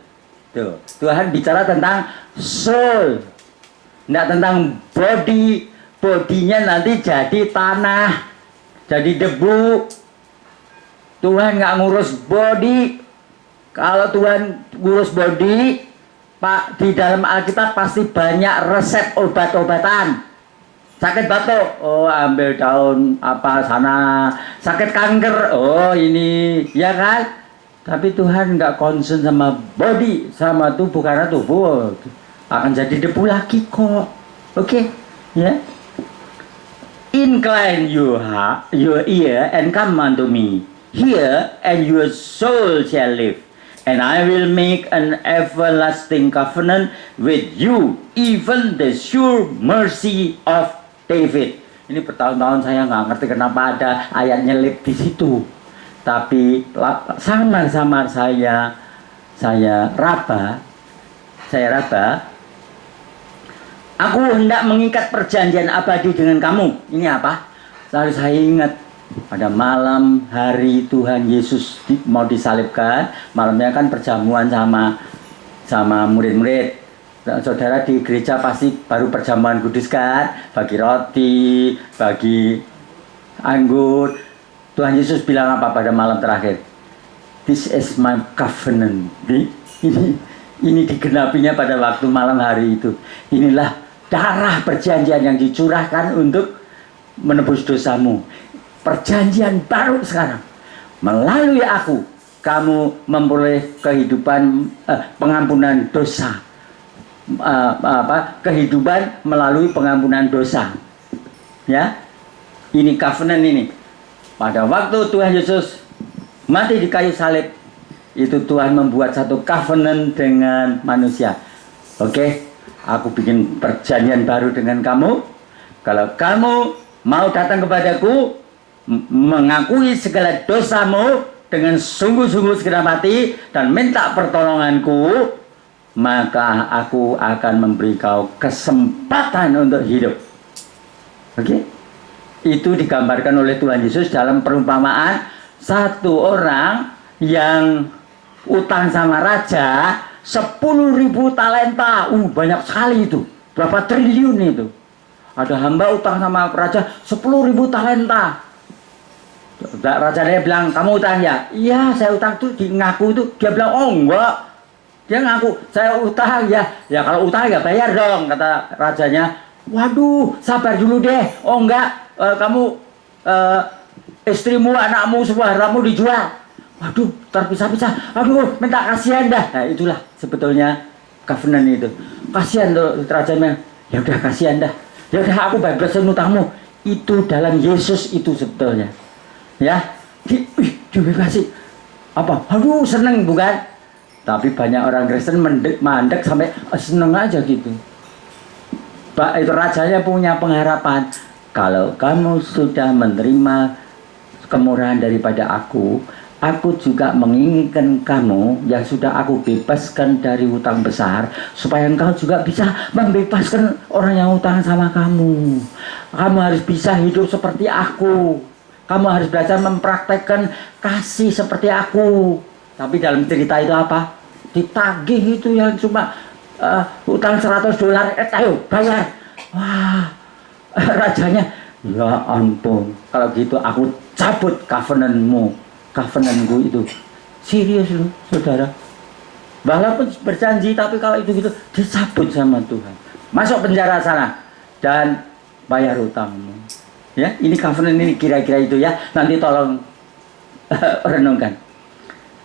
Tuh, Tuhan bicara tentang soul, tidak tentang body. Bodinya nanti jadi tanah, jadi debu. Tuhan nggak ngurus body. Kalau Tuhan ngurus body, Pak, di dalam Alkitab pasti banyak resep obat-obatan. Sakit batuk, oh ambil daun apa sana. Sakit kanker, oh ini, ya kan? Tapi Tuhan nggak concern sama body, sama tubuh, karena tubuh akan jadi debu lagi kok. Oke, ya. Incline your ear and come unto me. Hear, and your soul shall live. And I will make an everlasting covenant with you, even the sure mercy of David. Ini bertahun-tahun saya nggak ngerti kenapa ada ayat nyelip di situ. Tapi samar-samar saya raba. Aku hendak mengikat perjanjian abadi dengan kamu. Ini apa? Lalu saya ingat pada malam hari Tuhan Yesus mau disalibkan, malamnya kan perjamuan sama murid-murid. Saudara di gereja pasti baru perjamuan kudus kan, bagi roti, bagi anggur. Tuhan Yesus bilang apa pada malam terakhir? This is my covenant. Ini digenapinya pada waktu malam hari itu. Inilah darah perjanjian yang dicurahkan untuk menebus dosamu. Perjanjian baru sekarang. Melalui aku, kamu memperoleh kehidupan, pengampunan dosa. Kehidupan melalui pengampunan dosa. Ya, ini covenant ini. Pada waktu Tuhan Yesus mati di kayu salib, itu Tuhan membuat satu covenant dengan manusia. Oke, aku bikin perjanjian baru dengan kamu. Kalau kamu mau datang kepadaku, mengakui segala dosamu dengan sungguh-sungguh segera mati dan minta pertolonganku, maka aku akan memberi kau kesempatan untuk hidup. Oke? Itu digambarkan oleh Tuhan Yesus dalam perumpamaan satu orang yang utang sama raja 10.000 talenta. Banyak sekali itu. Berapa triliun itu. Ada hamba utang sama raja 10.000 talenta. Rajanya bilang, kamu utang ya? Iya, saya utang tuh, ngaku itu. Dia bilang, oh enggak. Dia ngaku, saya utang ya. Ya kalau utang ya bayar dong, kata rajanya. Waduh, sabar dulu deh. Oh enggak, kamu istrimu, anakmu, semua hartamu dijual. Waduh, terpisah-pisah. Aduh, minta kasihan dah. Nah, itulah sebetulnya covenant itu. Kasihan tuh rajanya. Ya udah kasihan dah. Ya udah aku bebasin utangmu. Itu dalam Yesus itu sebetulnya. Ya, dibebasi. Apa? Aduh, seneng bukan? Tapi banyak orang Kristen mandek sampai seneng aja gitu. Itu rajanya punya pengharapan. Kalau kamu sudah menerima kemurahan daripada aku juga menginginkan kamu yang sudah aku bebaskan dari hutang besar, supaya engkau juga bisa membebaskan orang yang hutang sama kamu. Kamu harus bisa hidup seperti aku. Kamu harus belajar mempraktekkan kasih seperti aku. Tapi dalam cerita itu apa? Ditagih itu yang cuma utang $100, ayo bayar. Wah, rajanya, ya ampun, kalau gitu aku cabut covenantmu. Covenantku itu serius loh, saudara. Walaupun berjanji, tapi kalau itu gitu dicabut sama Tuhan. Masuk penjara sana dan bayar utangmu. Ya, ini covenant ini kira-kira itu ya. Nanti tolong renungkan.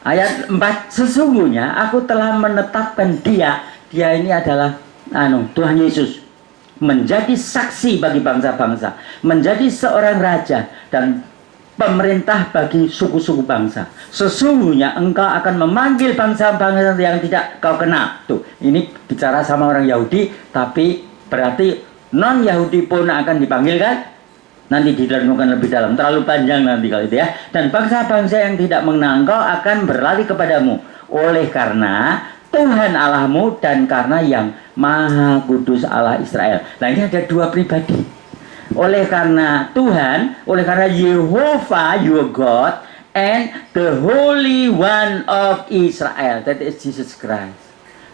Ayat 4, sesungguhnya aku telah menetapkan dia ini adalah Tuhan Yesus, menjadi saksi bagi bangsa-bangsa, menjadi seorang raja dan pemerintah bagi suku-suku bangsa. Sesungguhnya engkau akan memanggil bangsa-bangsa yang tidak kau kenal. Tuh, ini bicara sama orang Yahudi, tapi berarti non-Yahudi pun akan dipanggil kan? Nanti direnungkan lebih dalam, terlalu panjang nanti kalau itu ya. Dan bangsa-bangsa yang tidak mengenal engkau akan berlari kepadamu. Oleh karena Tuhan Allahmu dan karena yang Maha Kudus Allah Israel. Nah, ini ada dua pribadi. Oleh karena Tuhan, oleh karena Yehovah your God and the Holy One of Israel, that is Jesus Christ.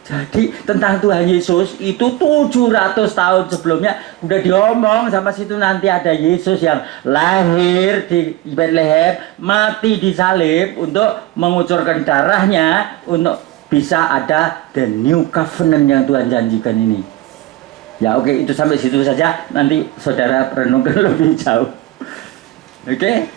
Jadi tentang Tuhan Yesus itu 700 tahun sebelumnya udah diomong sama situ, nanti ada Yesus yang lahir di Bethlehem, mati di salib untuk mengucurkan darahnya untuk bisa ada the new covenant yang Tuhan janjikan ini. Ya oke, itu sampai situ saja. Nanti saudara renungkan lebih jauh. Oke.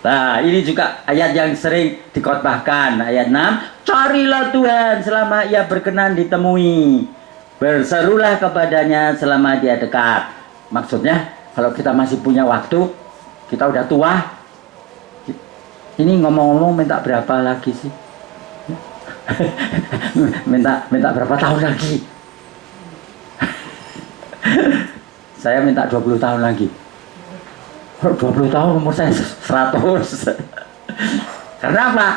Nah, ini juga ayat yang sering dikhotbahkan. Ayat 6, carilah Tuhan selama ia berkenan ditemui. Berserulah kepadanya selama dia dekat. Maksudnya kalau kita masih punya waktu, kita udah tua, ini ngomong-ngomong minta berapa lagi sih? minta berapa tahun lagi? Saya minta 20 tahun lagi. 20 tahun umur saya 100. Karena apa?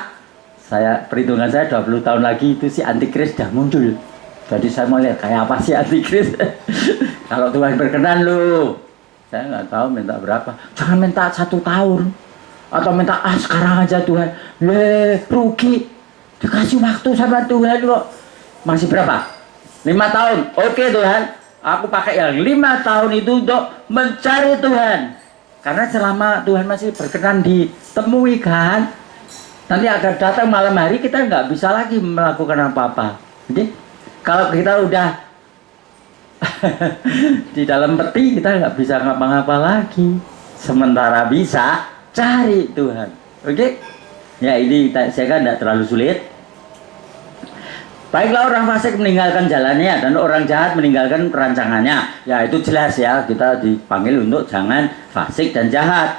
Perhitungan saya 20 tahun lagi itu si antikris sudah muncul. Jadi saya mau lihat kayak apa sih antikris. Kalau Tuhan berkenan loh. Saya nggak tahu minta berapa. Jangan minta 1 tahun. Atau minta sekarang aja Tuhan. Rugi. Dikasih waktu sama Tuhan kok. Masih berapa? 5 tahun. Oke Tuhan. Aku pakai yang 5 tahun itu untuk mencari Tuhan. Karena selama Tuhan masih berkenan ditemui kan. Nanti akan datang malam hari kita nggak bisa lagi melakukan apa-apa. Jadi kalau kita udah di dalam peti kita nggak bisa ngapa-ngapa lagi. Sementara bisa cari Tuhan. Oke? Ya ini saya kan tidak terlalu sulit. Baiklah orang fasik meninggalkan jalannya dan orang jahat meninggalkan perancangannya. Ya itu jelas ya, kita dipanggil untuk jangan fasik dan jahat.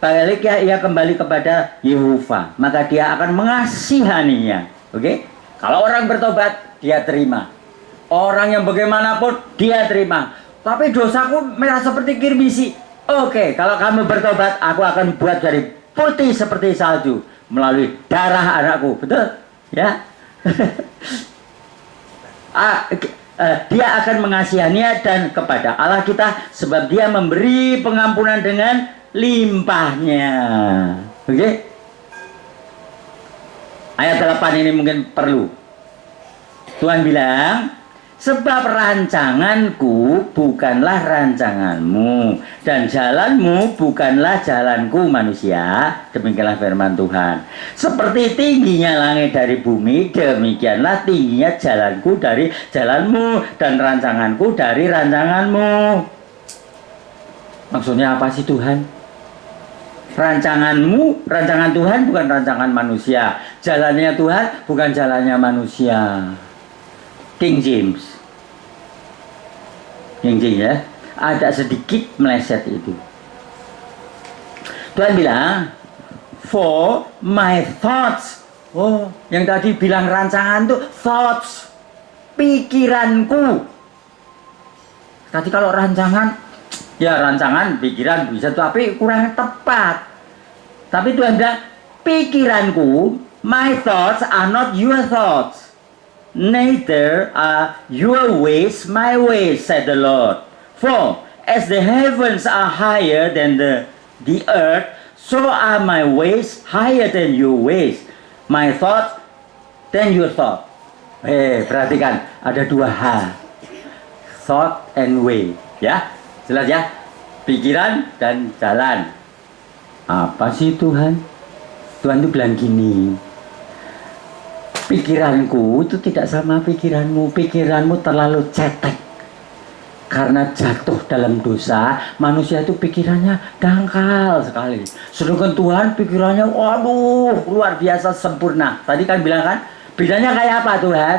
Baliknya ia kembali kepada Yehova, maka dia akan mengasihaninya. Oke? Kalau orang bertobat, dia terima. Orang yang bagaimanapun, dia terima. Tapi dosaku merah seperti kirmisi. Oke, kalau kamu bertobat, aku akan buat jadi putih seperti salju melalui darah anakku. Betul? Ya? Dia akan mengasihaninya dan kepada Allah kita, sebab dia memberi pengampunan dengan limpahnya. Oke? Ayat 8 ini mungkin perlu. Tuhan bilang, sebab rancanganku bukanlah rancanganmu, dan jalanmu bukanlah jalanku manusia. Demikianlah firman Tuhan. Seperti tingginya langit dari bumi, demikianlah tingginya jalanku dari jalanmu, dan rancanganku dari rancanganmu. Maksudnya apa sih Tuhan? Rancanganmu, rancangan Tuhan bukan rancangan manusia. Jalannya Tuhan bukan jalannya manusia. King James ya, ada sedikit meleset itu. Tuhan bilang, for my thoughts. Oh, yang tadi bilang rancangan itu thoughts, pikiranku. Tadi kalau rancangan, ya rancangan, pikiran bisa, tapi kurang tepat. Tapi Tuhan bilang, pikiranku, my thoughts are not your thoughts. Neither are your ways my ways, said the Lord. For as the heavens are higher than the earth, so are my ways higher than your ways, my thoughts than your thought. Perhatikan, ada 2 H. Thought and way. Ya, jelas ya. Pikiran dan jalan. Apa sih Tuhan? Tuhan itu bilang gini, pikiranku itu tidak sama pikiranmu. Pikiranmu terlalu cetek. Karena jatuh dalam dosa, manusia itu pikirannya dangkal sekali. Sedangkan Tuhan pikirannya, waduh, luar biasa sempurna. Tadi kan bilang kan, bedanya kayak apa Tuhan?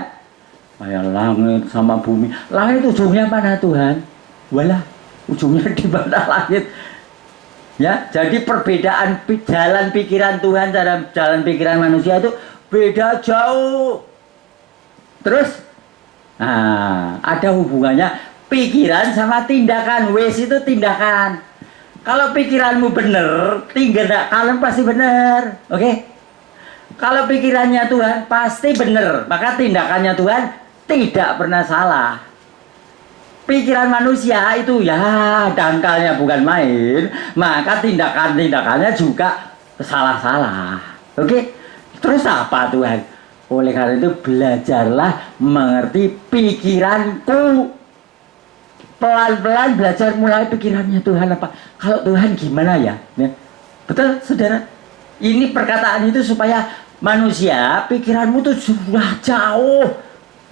Kayak langit sama bumi. Langit ujungnya mana Tuhan? Walah, ujungnya di mana langit? Ya, jadi perbedaan jalan pikiran Tuhan dan jalan pikiran manusia itu beda jauh. Terus, ada hubungannya pikiran sama tindakan. Wes itu tindakan. Kalau pikiranmu benar, tindakan pasti benar. Oke? Kalau pikirannya Tuhan pasti benar, maka tindakannya Tuhan tidak pernah salah. Pikiran manusia itu ya dangkalnya bukan main, maka tindakannya juga salah-salah. Oke? Terus apa Tuhan? Oleh karena itu belajarlah mengerti pikiranku. Pelan-pelan belajar mulai pikirannya Tuhan apa. Kalau Tuhan gimana ya? Betul saudara? Ini perkataan itu supaya manusia pikiranmu tuh sudah jauh.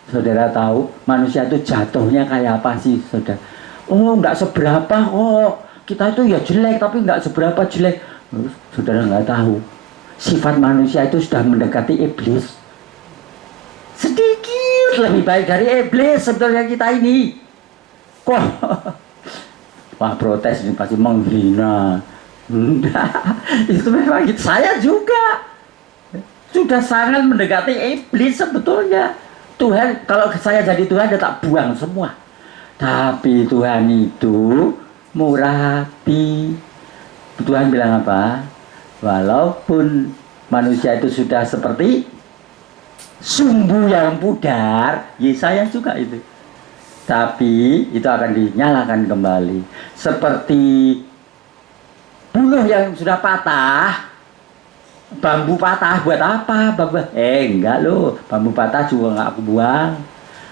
Saudara tahu manusia itu jatuhnya kayak apa sih saudara? Oh nggak seberapa kok. Kita itu ya jelek tapi nggak seberapa jelek. Saudara nggak tahu. Sifat manusia itu sudah mendekati iblis. Sedikit lebih baik dari iblis sebetulnya kita ini. Kok wah protes ini pasti menghina. Itu memang saya juga sudah sangat mendekati iblis sebetulnya. Tuhan, kalau saya jadi Tuhan dia tak buang semua. Tapi Tuhan itu murah hati. Tuhan bilang apa? Walaupun manusia itu sudah seperti sumbu yang pudar, Yesaya juga itu. Tapi itu akan dinyalakan kembali. Seperti buluh yang sudah patah. Bambu patah buat apa? Enggak loh, bambu patah juga nggak aku buang.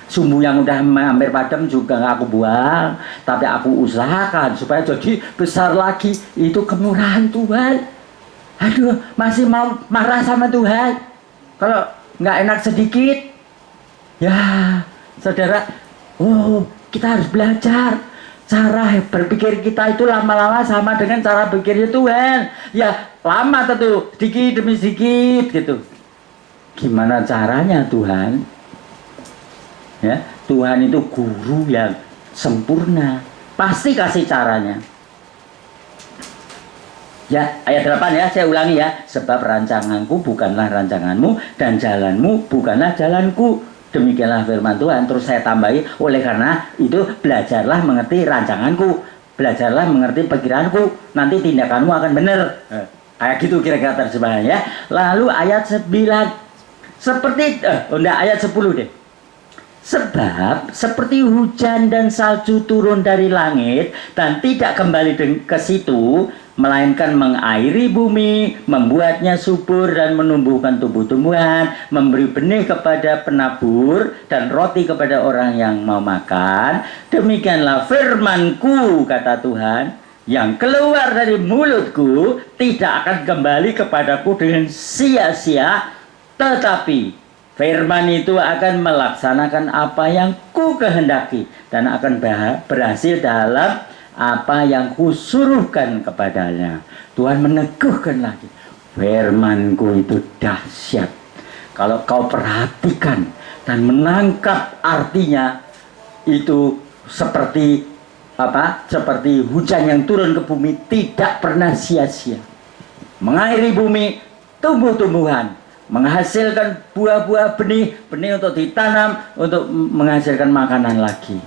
Sumbu yang udah hampir padam juga nggak aku buang. Tapi aku usahakan supaya jadi besar lagi. Itu kemurahan Tuhan. Aduh, masih mau marah sama Tuhan. Kalau nggak enak sedikit, ya saudara, kita harus belajar. Cara berpikir kita itu lama-lama sama dengan cara berpikirnya Tuhan. Ya lama tentu, sedikit demi sedikit gitu. Gimana caranya Tuhan? Ya, Tuhan itu guru yang sempurna. Pasti kasih caranya. Ya, ayat 8 ya, saya ulangi ya. Sebab rancanganku bukanlah rancanganmu, dan jalanmu bukanlah jalanku. Demikianlah firman Tuhan. Terus saya tambahi, oleh karena itu belajarlah mengerti rancanganku, belajarlah mengerti pikiranku, nanti tindakanmu akan benar. Kayak gitu kira-kira terjemahannya ya. Lalu ayat 9 seperti ayat 10 deh. Sebab seperti hujan dan salju turun dari langit dan tidak kembali ke situ, melainkan mengairi bumi, membuatnya subur dan menumbuhkan tumbuh-tumbuhan, memberi benih kepada penabur dan roti kepada orang yang mau makan. Demikianlah firman-Ku, kata Tuhan, yang keluar dari mulutku tidak akan kembali kepadaku dengan sia-sia, tetapi firman itu akan melaksanakan apa yang ku kehendaki dan akan berhasil dalam apa yang kusuruhkan kepadanya. Tuhan meneguhkan lagi, firman-Ku itu dahsyat. Kalau kau perhatikan dan menangkap artinya, itu seperti apa? Seperti hujan yang turun ke bumi tidak pernah sia-sia. Mengairi bumi, tumbuh-tumbuhan, menghasilkan buah-buah, benih untuk ditanam, untuk menghasilkan makanan lagi.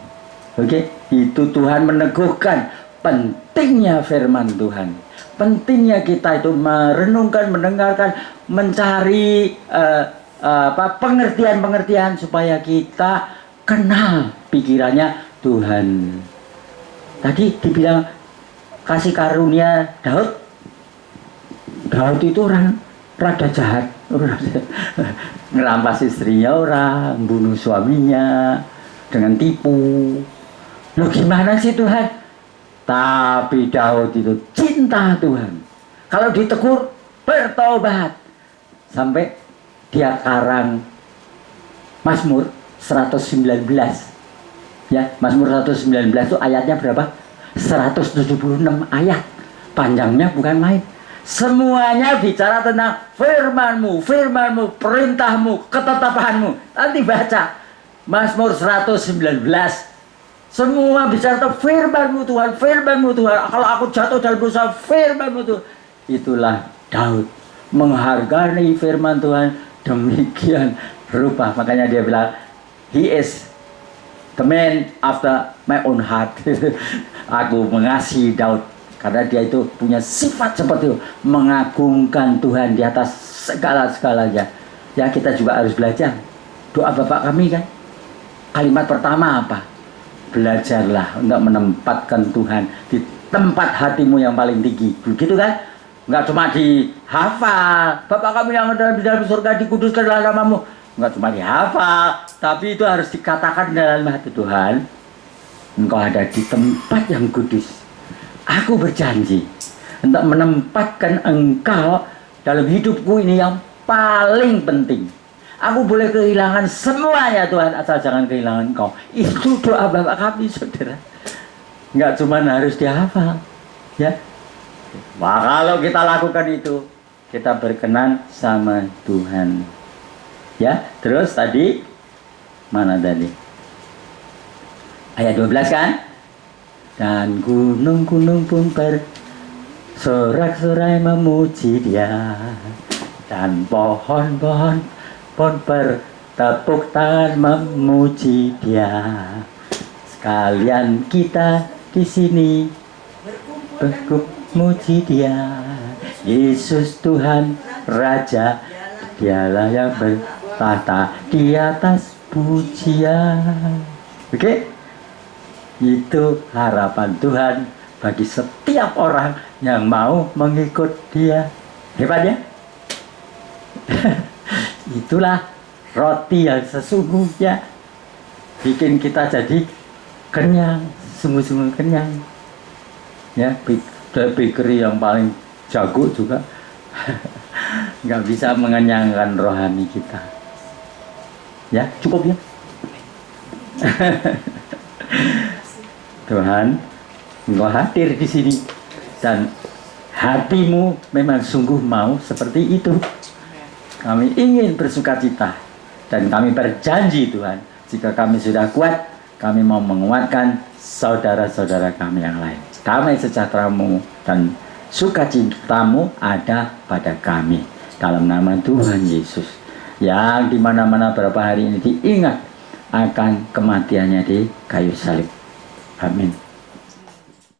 Oke, itu Tuhan meneguhkan pentingnya firman Tuhan. Pentingnya kita itu merenungkan, mendengarkan, mencari pengertian-pengertian supaya kita kenal pikirannya Tuhan. Tadi dibilang kasih karunia Daud. Daud itu orang rada jahat, ngerampas istrinya orang, bunuh suaminya dengan tipu. Loh gimana sih Tuhan? Tapi Daud itu cinta Tuhan. Kalau ditegur bertobat. Sampai dia karang Mazmur 119. Ya, Mazmur 119 itu ayatnya berapa? 176 ayat. Panjangnya bukan main. Semuanya bicara tentang firman-Mu, firman-Mu, perintah-Mu, ketetapanmu. Nanti baca Mazmur 119. Semua bicara tentang firman-Mu Tuhan, firman-Mu Tuhan. Kalau aku jatuh dalam dosa, firman-Mu Tuhan. Itulah Daud menghargai firman Tuhan demikian rupa. Makanya dia bilang, he is the man after my own heart. Aku mengasihi Daud karena dia itu punya sifat seperti itu, mengagungkan Tuhan di atas segala-segalanya. Ya, kita juga harus belajar. Doa Bapak kami kan, kalimat pertama apa? Belajarlah untuk menempatkan Tuhan di tempat hatimu yang paling tinggi. Begitu kan? Enggak cuma dihafal, Bapak kami yang ada di dalam surga, dikuduskan dalam namamu. Enggak cuma dihafal, tapi itu harus dikatakan dalam hati. Tuhan, Engkau ada di tempat yang kudus. Aku berjanji untuk menempatkan Engkau dalam hidupku ini yang paling penting. Aku boleh kehilangan semuanya Tuhan, asal jangan kehilangan Engkau. Itu doa Bapak kami, saudara. Enggak cuma harus dihafal, ya. Wah, kalau kita lakukan itu, kita berkenan sama Tuhan. Ya, terus tadi Mana tadi? Ayat 12 kan? Dan gunung-gunung pun bersorak-sorai memuji Dia, dan pohon-pohon pun bertepuk tangan memuji Dia. Sekalian kita di sini memuji Dia. Yesus Tuhan Raja, Dialah yang bertahta di atas pujian. Oke? Itu harapan Tuhan bagi setiap orang yang mau mengikut Dia. Hebat ya? Itulah roti yang sesungguhnya bikin kita jadi kenyang, sungguh-sungguh kenyang. Ya, bakery yang paling jago juga nggak bisa mengenyangkan rohani kita. Ya, cukup ya. Tuhan, Engkau hadir di sini dan hatimu memang sungguh mau seperti itu. Kami ingin bersukacita dan kami berjanji Tuhan, jika kami sudah kuat, kami mau menguatkan saudara-saudara kami yang lain. Damai sejahtera-Mu dan sukacitamu ada pada kami. Dalam nama Tuhan Yesus, yang dimana-mana beberapa hari ini diingat akan kematiannya di kayu salib. Amin.